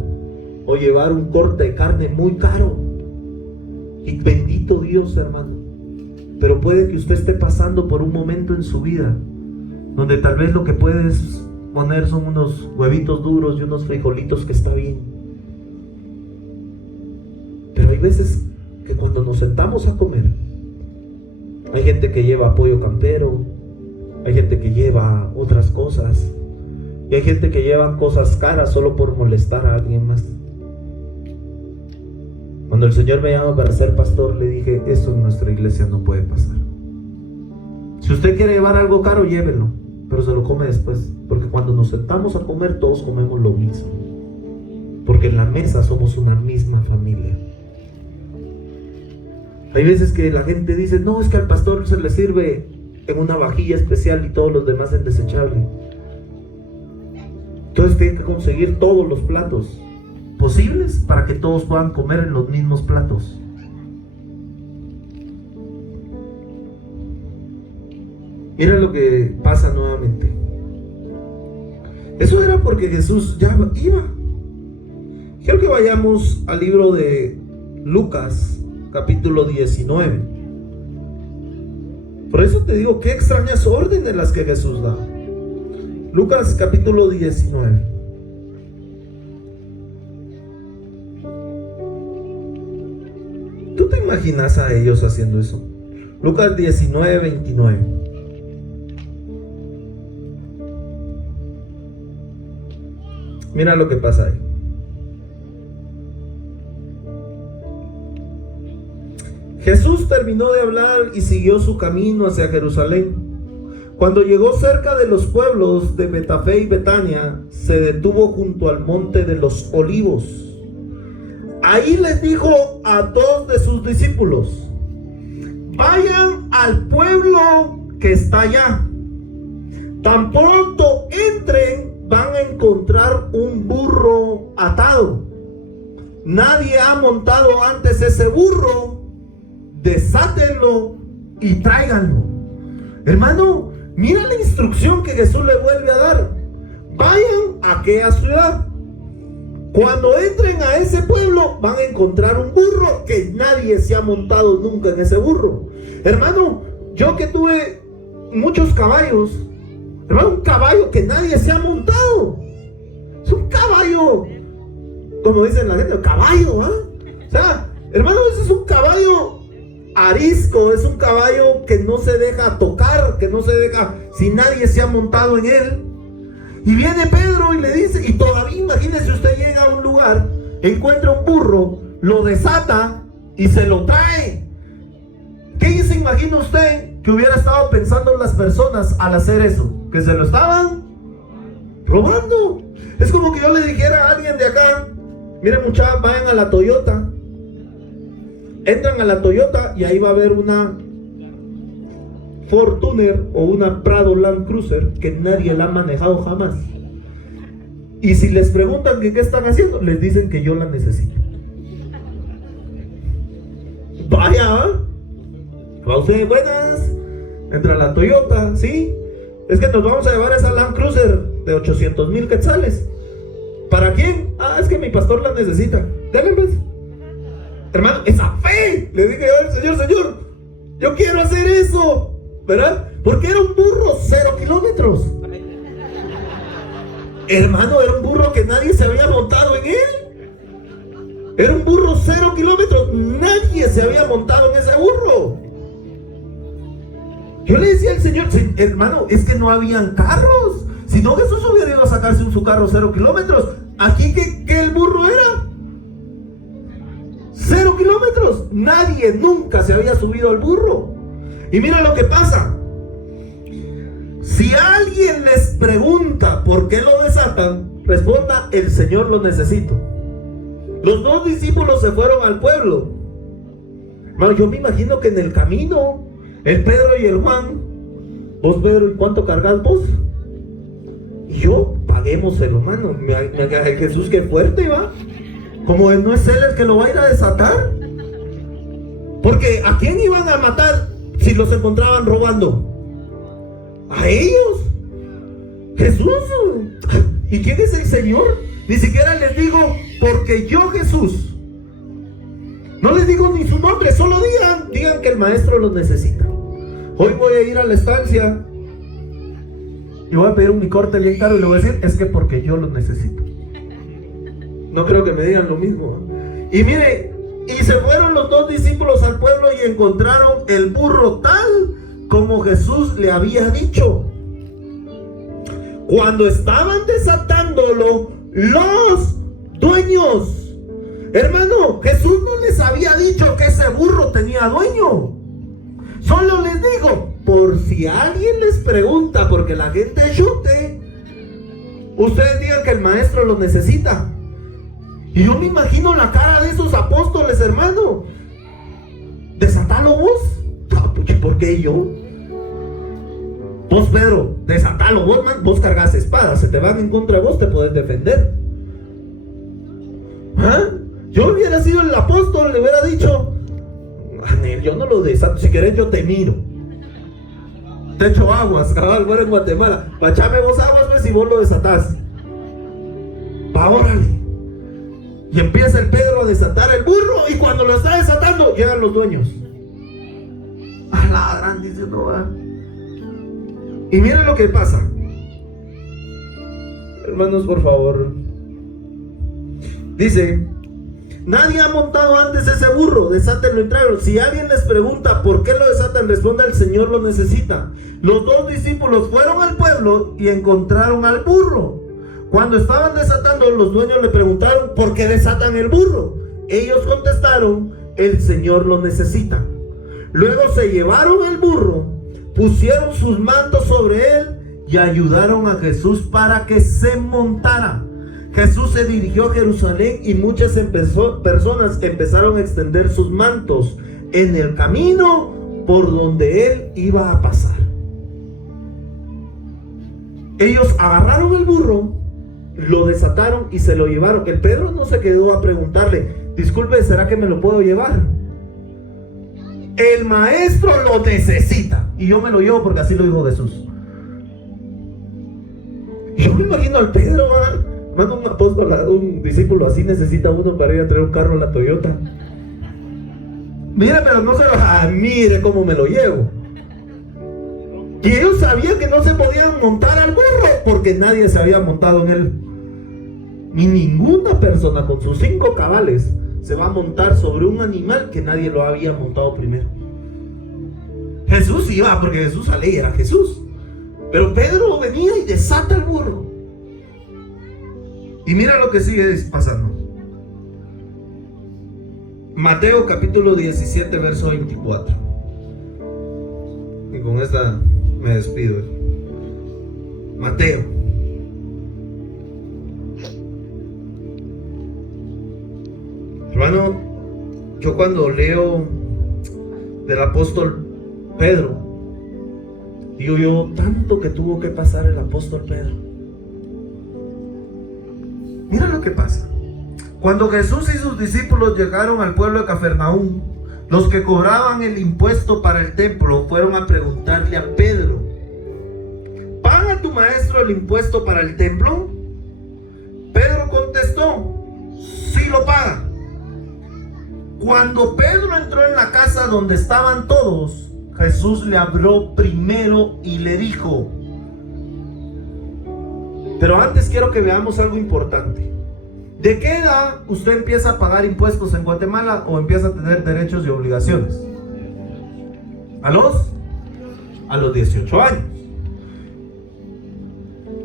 o llevar un corte de carne muy caro, y bendito Dios, hermano. Pero puede que usted esté pasando por un momento en su vida donde tal vez lo que puedes poner son unos huevitos duros y unos frijolitos, que está bien. Pero hay veces que cuando nos sentamos a comer, hay gente que lleva pollo campero, hay gente que lleva otras cosas, y hay gente que lleva cosas caras solo por molestar a alguien más. Cuando el Señor me llama para ser pastor, le dije: eso en nuestra iglesia no puede pasar. Si usted quiere llevar algo caro, llévelo, pero se lo come después, porque cuando nos sentamos a comer, todos comemos lo mismo, porque en la mesa somos una misma familia. Hay veces que la gente dice: no, es que al pastor se le sirve en una vajilla especial y todos los demás en desechable. Entonces tienen que conseguir todos los platos posibles para que todos puedan comer en los mismos platos. Mira lo que pasa nuevamente. Eso era porque Jesús ya iba. Quiero que vayamos al libro de Lucas, capítulo 19. Por eso te digo, qué extrañas órdenes las que Jesús da. Lucas capítulo 19. ¿Tú te imaginas a ellos haciendo eso? Lucas 19, 29. Mira lo que pasa ahí. Jesús terminó de hablar y siguió su camino hacia Jerusalén. Cuando llegó cerca de los pueblos de Betafé y Betania, se detuvo junto al monte de los Olivos. Ahí les dijo a dos de sus discípulos: vayan al pueblo que está allá. Tan pronto entren, van a encontrar un burro atado. Nadie ha montado antes ese burro. Desátenlo y tráiganlo. Hermano, mira la instrucción que Jesús le vuelve a dar. Vayan a aquella ciudad. Cuando entren a ese pueblo, van a encontrar un burro que nadie se ha montado nunca en ese burro. Hermano, yo que tuve muchos caballos, hermano, un caballo que nadie se ha montado. Es un caballo, como dicen la gente, caballo, ¿ah? O sea, hermano, ese es un caballo arisco, es un caballo que no se deja tocar, que no se deja, si nadie se ha montado en él. Y viene Pedro y le dice, y todavía imagínese, usted llega a un lugar, encuentra un burro, lo desata y se lo trae. ¿Qué se imagina usted que hubiera estado pensando las personas al hacer eso? Que se lo estaban robando. Es como que yo le dijera a alguien de acá: miren muchachos, vayan a la Toyota. Entran a la Toyota y ahí va a haber una Fortuner o una Prado Land Cruiser que nadie la ha manejado jamás. Y si les preguntan que qué están haciendo, les dicen que yo la necesito. Vaya, va usted, buenas. Entra la Toyota, ¿sí? Es que nos vamos a llevar esa Land Cruiser de 800,000 quetzales. ¿Para quién? Ah, es que mi pastor la necesita. Dale, pues. Hermano, esa fe. Le dije yo, Señor, yo quiero hacer eso, ¿verdad? Porque era un burro 0 kilómetros. Hermano, era un burro que nadie se había montado en él. Era un burro 0 kilómetros. Nadie se había montado en ese burro. Yo le decía al Señor, hermano, es que no habían carros. Si no, Jesús hubiera ido a sacarse su carro 0 kilómetros. Aquí que el burro era 0 kilómetros. Nadie nunca se había subido al burro. Y mira lo que pasa. Si alguien les pregunta por qué lo desatan, responda: el Señor lo necesito. Los 2 discípulos se fueron al pueblo. Hermano, yo me imagino que en el camino, el Pedro y el Juan: vos, Pedro, ¿y cuánto cargas vos? Y yo: paguémoselo, hermano. Jesús, qué fuerte, va. Como no es él el que lo va a ir a desatar. Porque ¿a quién iban a matar si los encontraban robando? A ellos. Jesús. ¿Y quién es el Señor? Ni siquiera les digo: porque yo, Jesús. No les digo ni su nombre, solo digan que el maestro los necesita. Hoy voy a ir a la estancia y voy a pedir un mi corte bien caro y le voy a decir: es que porque yo los necesito. No creo que me digan lo mismo. Y mire, y se fueron los 2 discípulos al pueblo y encontraron el burro tal como Jesús le había dicho. Cuando estaban desatándolo los dueños, hermano, Jesús no les había dicho que ese burro tenía dueño. Solo les digo, por si alguien les pregunta, porque la gente chute, ustedes digan que el maestro lo necesita. Y yo me imagino la cara de esos apóstoles, hermano. ¿Desatalo vos? ¿Por qué yo? Vos, Pedro, desatalo vos, man. Vos cargas espadas, se te van en contra de vos, te podés defender. ¿Ah? Yo hubiera sido el apóstol, le hubiera dicho: yo no lo desato, si querés yo te miro. Te echo aguas, cabal, bueno, en Guatemala. Pachame vos aguas, pues, si vos lo desatás. Va, órale. Y empieza el Pedro a desatar el burro, y cuando lo está desatando, llegan los dueños. A la gran, dice, no va. Y miren lo que pasa. Hermanos, por favor. Dice: nadie ha montado antes ese burro, desátenlo y tráiganlo. Si alguien les pregunta por qué lo desatan, responda: el Señor lo necesita. Los 2 discípulos fueron al pueblo y encontraron al burro. Cuando estaban desatando, los dueños le preguntaron: ¿por qué desatan el burro? Ellos contestaron: el Señor lo necesita. Luego se llevaron el burro, pusieron sus mantos sobre él y ayudaron a Jesús para que se montara. Jesús se dirigió a Jerusalén y muchas personas empezaron a extender sus mantos en el camino por donde él iba a pasar. Ellos agarraron el burro, lo desataron y se lo llevaron. El Pedro no se quedó a preguntarle: disculpe, ¿será que me lo puedo llevar? El maestro lo necesita y yo me lo llevo porque así lo dijo Jesús. Yo me imagino al Pedro, manda un apóstol, un discípulo así necesita uno para ir a traer un carro a la Toyota. Mira, pero no se lo... mire cómo me lo llevo. Y ellos sabían que no se podían montar al burro porque nadie se había montado en él. Ni ninguna persona con sus 5 cabales se va a montar sobre un animal que nadie lo había montado primero. Jesús iba porque Jesús sale y era Jesús. Pero Pedro venía y desata el burro. Y mira lo que sigue pasando. Mateo capítulo 17, verso 24. Y con esta me despido. Mateo. Hermano, yo cuando leo del apóstol Pedro, Digo yo, tanto que tuvo que pasar el apóstol Pedro. Mira lo que pasa. Cuando Jesús y sus discípulos llegaron al pueblo de Cafarnaúm, los que cobraban el impuesto para el templo fueron a preguntarle a Pedro: ¿paga tu maestro el impuesto para el templo? Pedro contestó: sí lo paga. Cuando Pedro entró en la casa donde estaban todos, Jesús le habló primero y le dijo. Pero antes quiero que veamos algo importante. ¿De qué edad usted empieza a pagar impuestos en Guatemala o empieza a tener derechos y obligaciones? ¿A los 18 años?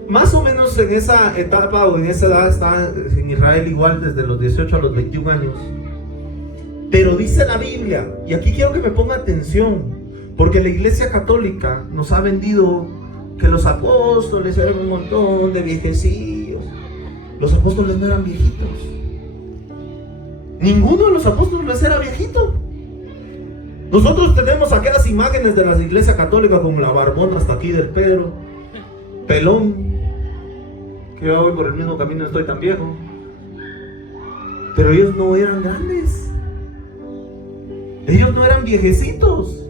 Más o menos en esa etapa o en esa edad está en Israel igual desde los 18 a los 21 años. Pero dice la Biblia, y aquí quiero que me ponga atención, porque la Iglesia Católica nos ha vendido que los apóstoles eran un montón de viejecillos. Los apóstoles no eran viejitos. Ninguno de los apóstoles era viejito. Nosotros tenemos aquellas imágenes de la Iglesia Católica como la barbona hasta aquí del Pedro, pelón, que yo voy por el mismo camino, no estoy tan viejo. Pero ellos no eran grandes. Ellos no eran viejecitos.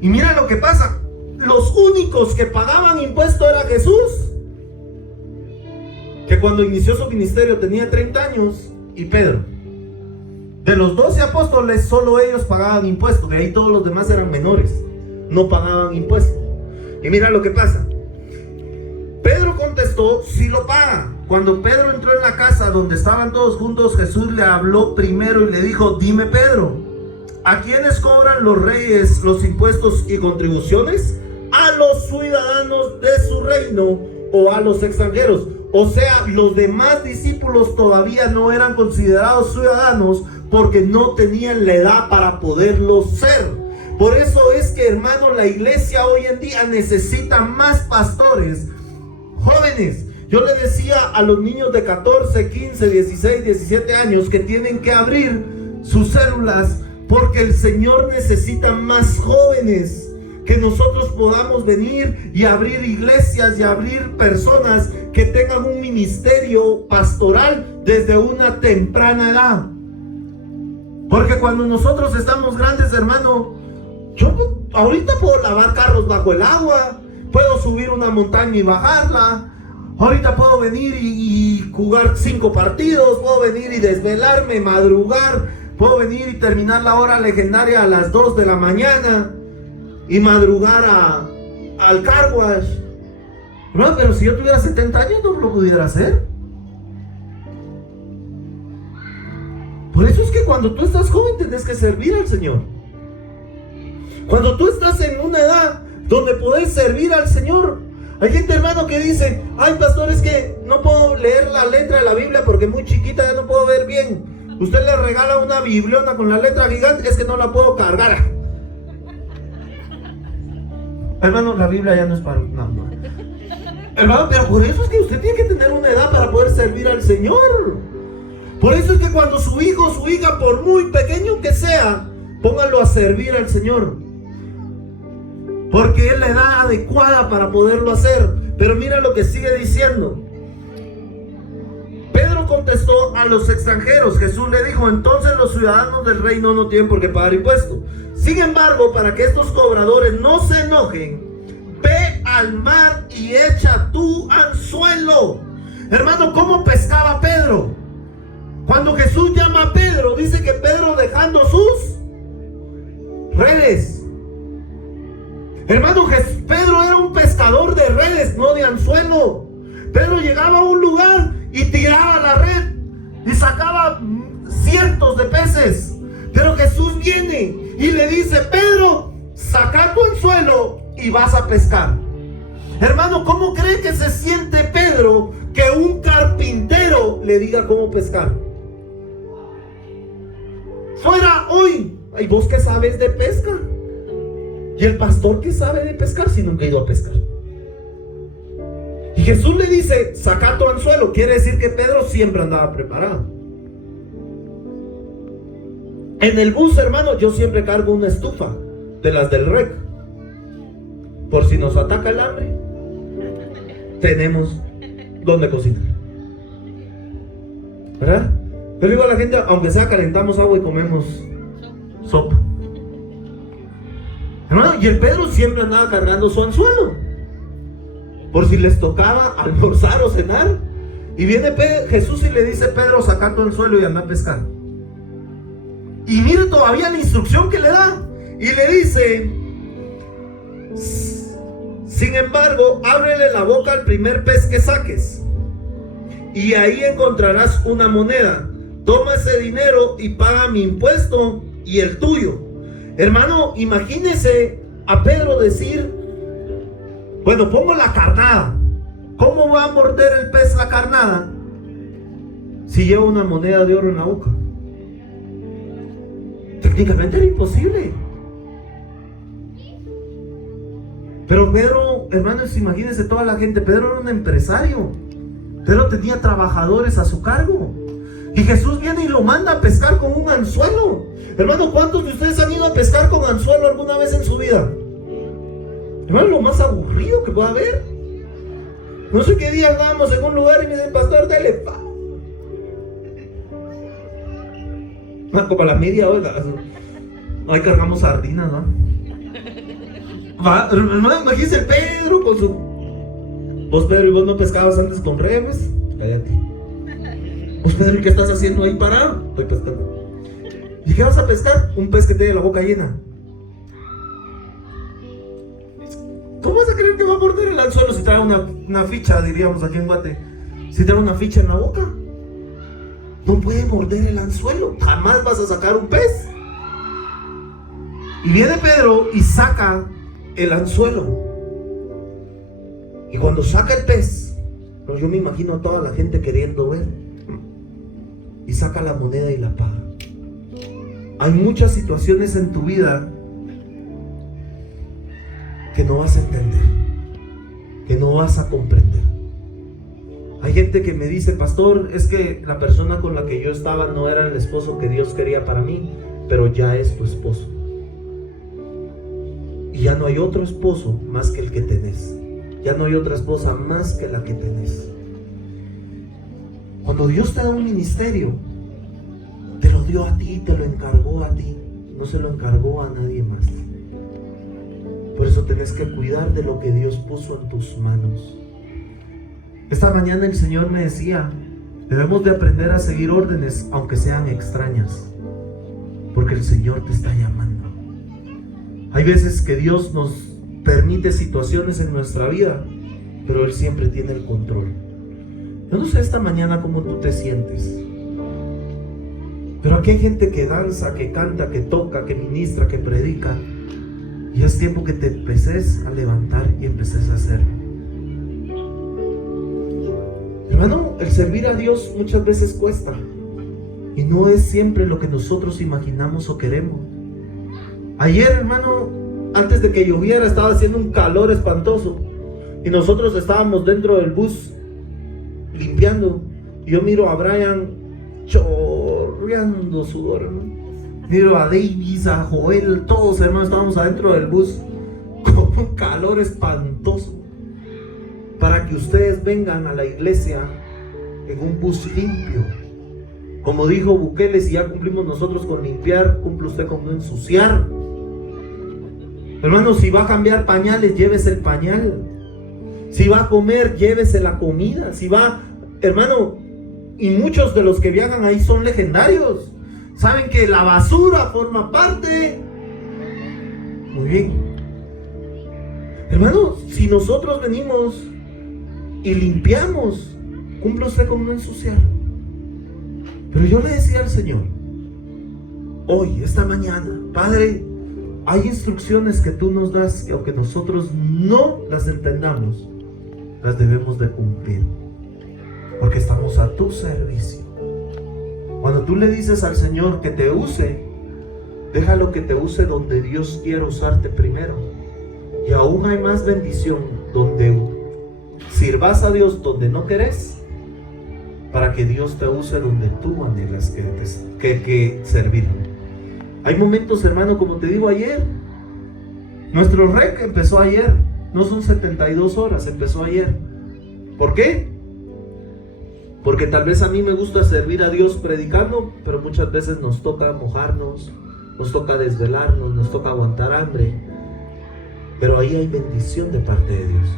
Y mira lo que pasa. Los únicos que pagaban impuesto era Jesús, que cuando inició su ministerio tenía 30 años, y Pedro. De los 12 apóstoles, solo ellos pagaban impuestos. De ahí todos los demás eran menores, no pagaban impuestos. Y mira lo que pasa. Pedro contestó: sí lo paga. Cuando Pedro entró en la casa donde estaban todos juntos, Jesús le habló primero y le dijo: dime, Pedro, ¿a quiénes cobran los reyes los impuestos y contribuciones? ¿A los ciudadanos de su reino o a los extranjeros? O sea, los demás discípulos todavía no eran considerados ciudadanos porque no tenían la edad para poderlo ser. Por eso es que, hermano, la iglesia hoy en día necesita más pastores jóvenes. Yo le decía a los niños de 14, 15, 16, 17 años que tienen que abrir sus células, porque el Señor necesita más jóvenes, que nosotros podamos venir y abrir iglesias y abrir personas que tengan un ministerio pastoral desde una temprana edad. Porque cuando nosotros estamos grandes, hermano, yo ahorita puedo lavar carros bajo el agua, puedo subir una montaña y bajarla, ahorita puedo venir y jugar 5 partidos, puedo venir y desvelarme, madrugar, puedo venir y terminar la hora legendaria a las 2 de la mañana y madrugar al car wash. No, pero si yo tuviera 70 años no lo pudiera hacer. Por eso es que cuando tú estás joven tienes que servir al Señor. Cuando tú estás en una edad donde puedes servir al Señor, hay gente, hermano, que dice: ay, pastor, es que no puedo leer la letra de la Biblia porque muy chiquita, ya no puedo ver bien. Usted le regala una bibliona con la letra gigante, es que no la puedo cargar. Hermano, la Biblia ya no es para... No. Hermano, pero por eso es que usted tiene que tener una edad para poder servir al Señor. Por eso es que cuando su hijo o su hija, por muy pequeño que sea, pónganlo a servir al Señor, porque es la edad adecuada para poderlo hacer. Pero mira lo que sigue diciendo. Pedro contestó: a los extranjeros. Jesús le dijo: entonces los ciudadanos del reino no tienen por qué pagar impuestos. Sin embargo, para que estos cobradores no se enojen, ve al mar y echa tu anzuelo. Hermano, ¿cómo pescaba Pedro? Cuando Jesús llama a Pedro, dice que Pedro dejando sus redes. Hermano, Pedro era un pescador de redes, no de anzuelo. Pedro llegaba a un lugar y tiraba la red y sacaba cientos de peces. Pero Jesús viene y le dice: Pedro, saca tu anzuelo y vas a pescar. Hermano, ¿cómo cree que se siente Pedro que un carpintero le diga cómo pescar? Fuera hoy, ¿y vos qué sabes de pesca? ¿Y el pastor qué sabe de pescar si nunca ha ido a pescar? Y Jesús le dice: saca tu anzuelo. Quiere decir que Pedro siempre andaba preparado. En el bus, hermano, yo siempre cargo una estufa de las del REC. Por si nos ataca el hambre, tenemos donde cocinar, ¿verdad? Pero digo a la gente, aunque sea calentamos agua y comemos sopa. Hermano, y el Pedro siempre andaba cargando su anzuelo, por si les tocaba almorzar o cenar. Y viene Jesús y le dice: Pedro, saca tu anzuelo y anda a pescar. Y mire todavía la instrucción que le da. Y le dice: sin embargo, ábrele la boca al primer pez que saques, y ahí encontrarás una moneda. Toma ese dinero y paga mi impuesto y el tuyo. Hermano, imagínese a Pedro decir: bueno, pongo la carnada. ¿Cómo va a morder el pez la carnada si lleva una moneda de oro en la boca? Técnicamente era imposible. Pero Pedro, hermanos, imagínense toda la gente. Pedro era un empresario. Pedro tenía trabajadores a su cargo. Y Jesús viene y lo manda a pescar con un anzuelo. Hermano, ¿cuántos de ustedes han ido a pescar con anzuelo alguna vez en su vida? Hermano, lo más aburrido que pueda haber. No sé qué día andábamos en un lugar y me dicen: pastor, dale pa. Como a la media hora. Ahí cargamos sardinas, ¿no? Hermano, imagínense el Pedro con su... Vos, Pedro, ¿y vos no pescabas antes con redes? Cállate. Vos, Pedro, ¿y qué estás haciendo ahí parado? Estoy pescando. ¿Y qué vas a pescar? Un pez que tiene la boca llena. ¿Cómo vas a creer que va a morder el anzuelo si trae una ficha, diríamos aquí en Guate? Si trae una ficha en la boca, no puede morder el anzuelo. Jamás vas a sacar un pez. Y viene Pedro y saca el anzuelo. Y cuando saca el pez, pues yo me imagino a toda la gente queriendo ver. Y saca la moneda y la paga. Hay muchas situaciones en tu vida que no vas a entender, que no vas a comprender. Hay gente que me dice: pastor, es que la persona con la que yo estaba no era el esposo que Dios quería para mí, pero ya es tu esposo. Y ya no hay otro esposo más que el que tenés. Ya no hay otra esposa más que la que tenés. Cuando Dios te da un ministerio, te lo dio a ti, te lo encargó a ti, no se lo encargó a nadie más. Por eso tenés que cuidar de lo que Dios puso en tus manos. Esta mañana el Señor me decía: debemos de aprender a seguir órdenes aunque sean extrañas, porque el Señor te está llamando. Hay veces que Dios nos permite situaciones en nuestra vida, pero Él siempre tiene el control. Yo no sé esta mañana cómo tú te sientes, pero aquí hay gente que danza, que canta, que toca, que ministra, que predica. Y es tiempo que te empeces a levantar y empeces a hacerlo. Hermano, el servir a Dios muchas veces cuesta. Y no es siempre lo que nosotros imaginamos o queremos. Ayer, hermano, antes de que lloviera, estaba haciendo un calor espantoso. Y nosotros estábamos dentro del bus limpiando. Y yo miro a Brian chorreando sudor, ¿no? Miro a Davis, a Joel, todos, hermanos, estábamos adentro del bus con un calor espantoso, para que ustedes vengan a la iglesia en un bus limpio. Como dijo Bukele, si ya cumplimos nosotros con limpiar, cumple usted con no ensuciar. Hermano, si va a cambiar pañales, llévese el pañal. Si va a comer, llévese la comida. Si va, hermano, y muchos de los que viajan ahí son legendarios. Saben que la basura forma parte. Muy bien. Hermano, si nosotros venimos y limpiamos, cumple usted con no ensuciar. Pero yo le decía al Señor hoy, esta mañana: Padre, hay instrucciones que tú nos das que aunque nosotros no las entendamos, las debemos de cumplir, porque estamos a tu servicio. Cuando tú le dices al Señor que te use, déjalo que te use donde Dios quiera usarte primero. Y aún hay más bendición donde sirvas a Dios donde no querés, para que Dios te use donde tú anhelas que servirlo. Hay momentos, hermano, como te digo ayer, nuestro REC empezó ayer. no son 72 horas, empezó ayer. ¿Por qué? Porque tal vez a mí me gusta servir a Dios predicando, pero muchas veces nos toca mojarnos, nos toca desvelarnos, nos toca aguantar hambre. Pero ahí hay bendición de parte de Dios.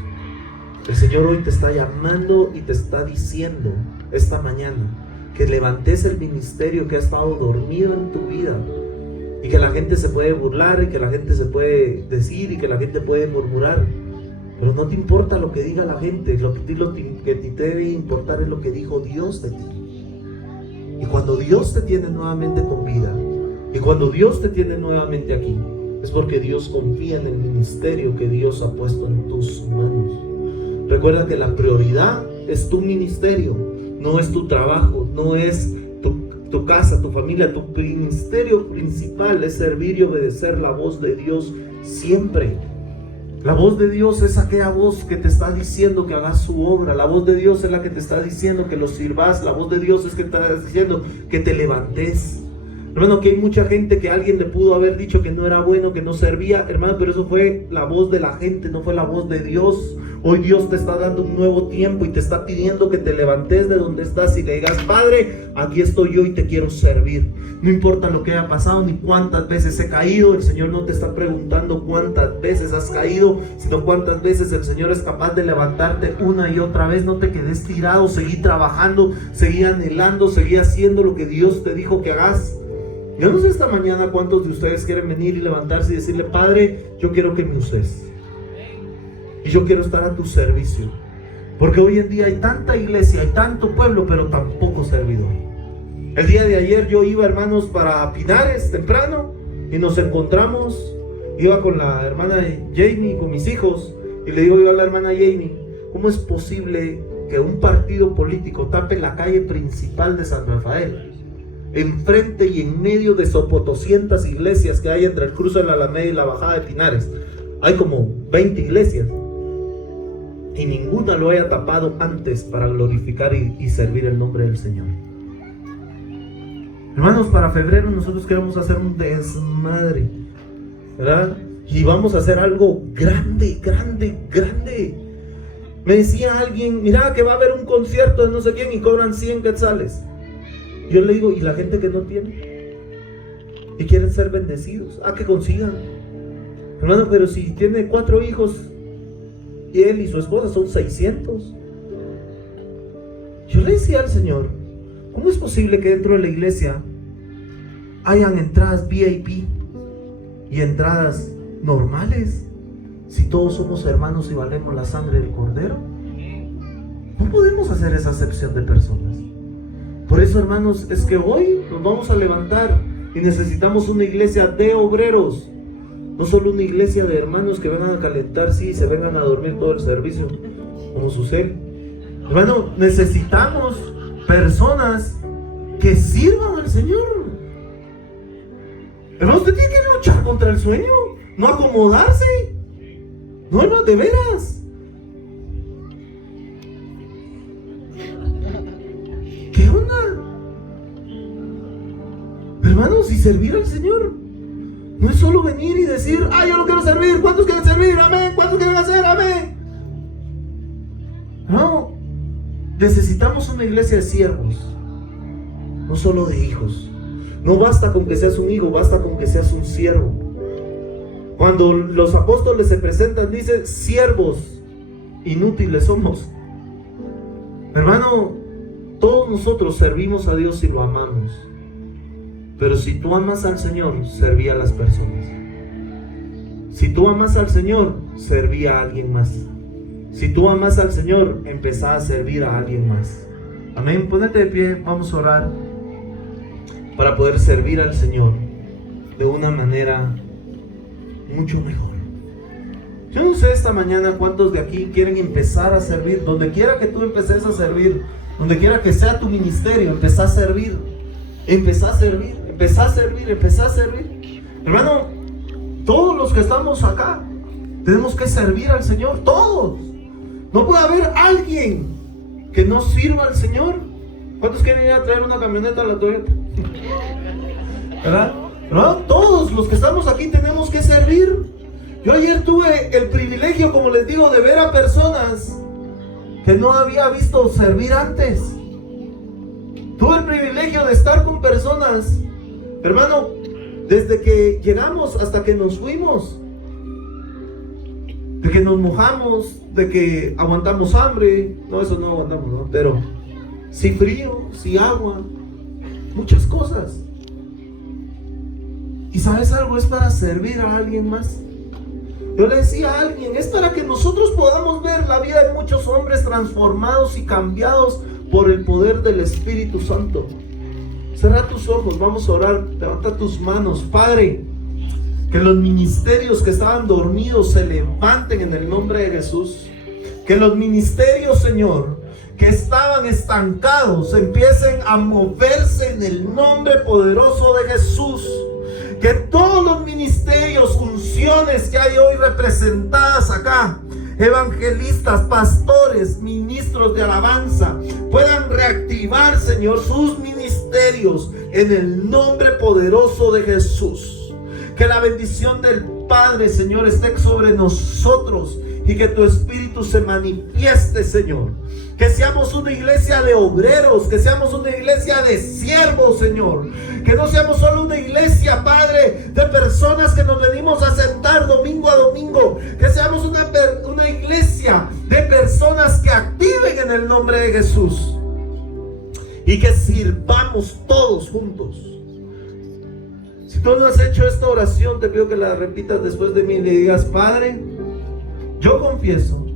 El Señor hoy te está llamando y te está diciendo esta mañana que levantes el ministerio que ha estado dormido en tu vida, y que la gente se puede burlar, y que la gente se puede decir, y que la gente puede murmurar, pero no te importa lo que diga la gente. Lo que te debe importar es lo que dijo Dios de ti. Y cuando Dios te tiene nuevamente con vida, y cuando Dios te tiene nuevamente aquí, es porque Dios confía en el ministerio que Dios ha puesto en tus manos. Recuerda que la prioridad es tu ministerio, no es tu trabajo, no es tu casa, tu familia. Tu ministerio principal es servir y obedecer la voz de Dios siempre. La voz de Dios es aquella voz que te está diciendo que hagas su obra. La voz de Dios es la que te está diciendo que lo sirvas. La voz de Dios es que te está diciendo que te levantes. Hermano, que hay mucha gente que alguien le pudo haber dicho que no era bueno, que no servía, hermano, pero eso fue la voz de la gente, no fue la voz de Dios. Hoy Dios te está dando un nuevo tiempo y te está pidiendo que te levantes de donde estás y le digas: Padre, aquí estoy yo y te quiero servir. No importa lo que haya pasado ni cuántas veces he caído. El Señor no te está preguntando cuántas veces has caído, sino cuántas veces el Señor es capaz de levantarte una y otra vez. No te quedes tirado, seguí trabajando, seguí anhelando, seguí haciendo lo que Dios te dijo que hagas. Yo no sé esta mañana cuántos de ustedes quieren venir y levantarse y decirle: Padre, yo quiero que me uses. Y yo quiero estar a tu servicio. Porque hoy en día hay tanta iglesia, hay tanto pueblo, pero tan poco servidor. El día de ayer yo iba, hermanos, para Pinares temprano, y nos encontramos. Iba con la hermana Jamie, con mis hijos, y le digo yo a la hermana Jamie: ¿cómo es posible que un partido político tape la calle principal de San Rafael? Enfrente y en medio de 200 iglesias que hay entre el cruce de la Alameda y la bajada de Pinares. Hay como 20 iglesias. Y ninguna lo haya tapado antes para glorificar y servir el nombre del Señor. Hermanos, para febrero nosotros queremos hacer un desmadre, ¿verdad? Y vamos a hacer algo grande, grande, grande. Me decía alguien: mira que va a haber un concierto de no sé quién y cobran 100 quetzales. Yo le digo: ¿y la gente que no tiene? Y quieren ser bendecidos, que consigan. Hermano, pero si tiene 4 hijos y él y su esposa son 600. Yo le decía al Señor: ¿cómo es posible que dentro de la iglesia hayan entradas VIP y entradas normales si todos somos hermanos y valemos la sangre del Cordero? No podemos hacer esa acepción de personas. Por eso, hermanos, es que hoy nos vamos a levantar y necesitamos una iglesia de obreros. No solo una iglesia de hermanos que vengan a calentar, y se vengan a dormir todo el servicio, como sucede. Hermano, necesitamos personas que sirvan al Señor. Hermano, usted tiene que luchar contra el sueño, no acomodarse. No, de veras. ¿Qué onda? Hermanos, y servir al Señor no es solo venir y decir: yo lo quiero servir. ¿Cuántos quieren servir? Amén. ¿Cuántos quieren hacer? Amén. No, necesitamos una iglesia de siervos, no solo de hijos. No basta con que seas un hijo, basta con que seas un siervo. Cuando los apóstoles se presentan, dice: siervos inútiles somos. Hermano, todos nosotros servimos a Dios y lo amamos. Pero si tú amas al Señor, serví a las personas. Si tú amas al Señor, serví a alguien más. Si tú amas al Señor, empezá a servir a alguien más. Amén. Ponete de pie, vamos a orar para poder servir al Señor de una manera mucho mejor. Yo no sé esta mañana cuántos de aquí quieren empezar a servir. Donde quiera que tú empeces a servir, donde quiera que sea tu ministerio, empezá a servir. Empezá a servir, empezá a servir, empezá a servir. Hermano, todos los que estamos acá tenemos que servir al Señor, todos. No puede haber alguien que no sirva al Señor. ¿Cuántos quieren ir a traer una camioneta a la Toyota? ¿Verdad? ¿No? Todos los que estamos aquí tenemos que servir. Yo ayer tuve el privilegio, como les digo, de ver a personas que no había visto servir antes. Tuve el privilegio de estar con personas, hermano, desde que llegamos hasta que nos fuimos, de que nos mojamos, de que aguantamos hambre. No, eso no aguantamos, ¿no? Pero sí frío, sí agua, muchas cosas. ¿Y sabes algo? Es para servir a alguien más. Yo le decía a alguien, es para que nosotros podamos ver la vida de muchos hombres transformados y cambiados por el poder del Espíritu Santo. Cierra tus ojos, vamos a orar, levanta tus manos. Padre, que los ministerios que estaban dormidos se levanten en el nombre de Jesús. Que los ministerios, Señor, que estaban estancados empiecen a moverse en el nombre poderoso de Jesús. Que todos los ministerios, funciones que hay hoy representadas acá, evangelistas, pastores, ministros de alabanza, puedan reactivar, Señor, sus ministerios en el nombre poderoso de Jesús. Que la bendición del Padre, Señor, esté sobre nosotros y que tu Espíritu se manifieste, Señor. Que seamos una iglesia de obreros, que seamos una iglesia de siervos, Señor. Que no seamos solo una iglesia, Padre, de personas que nos venimos a sentar domingo a domingo. Que seamos una iglesia de personas que activen en el nombre de Jesús. Y que sirvamos todos juntos. Si tú no has hecho esta oración, te pido que la repitas después de mí y le digas: Padre, yo confieso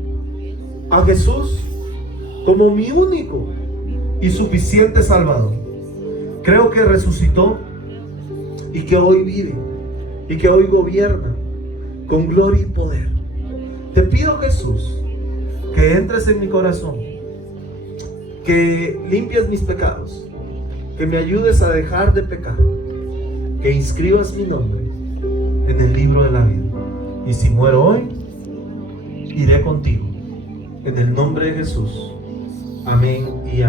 a Jesús como mi único y suficiente Salvador. Creo que resucitó y que hoy vive y que hoy gobierna con gloria y poder. Te pido, Jesús, que entres en mi corazón, que limpies mis pecados, que me ayudes a dejar de pecar, que inscribas mi nombre en el libro de la vida. Y si muero hoy, iré contigo. En el nombre de Jesús. Amén y amén.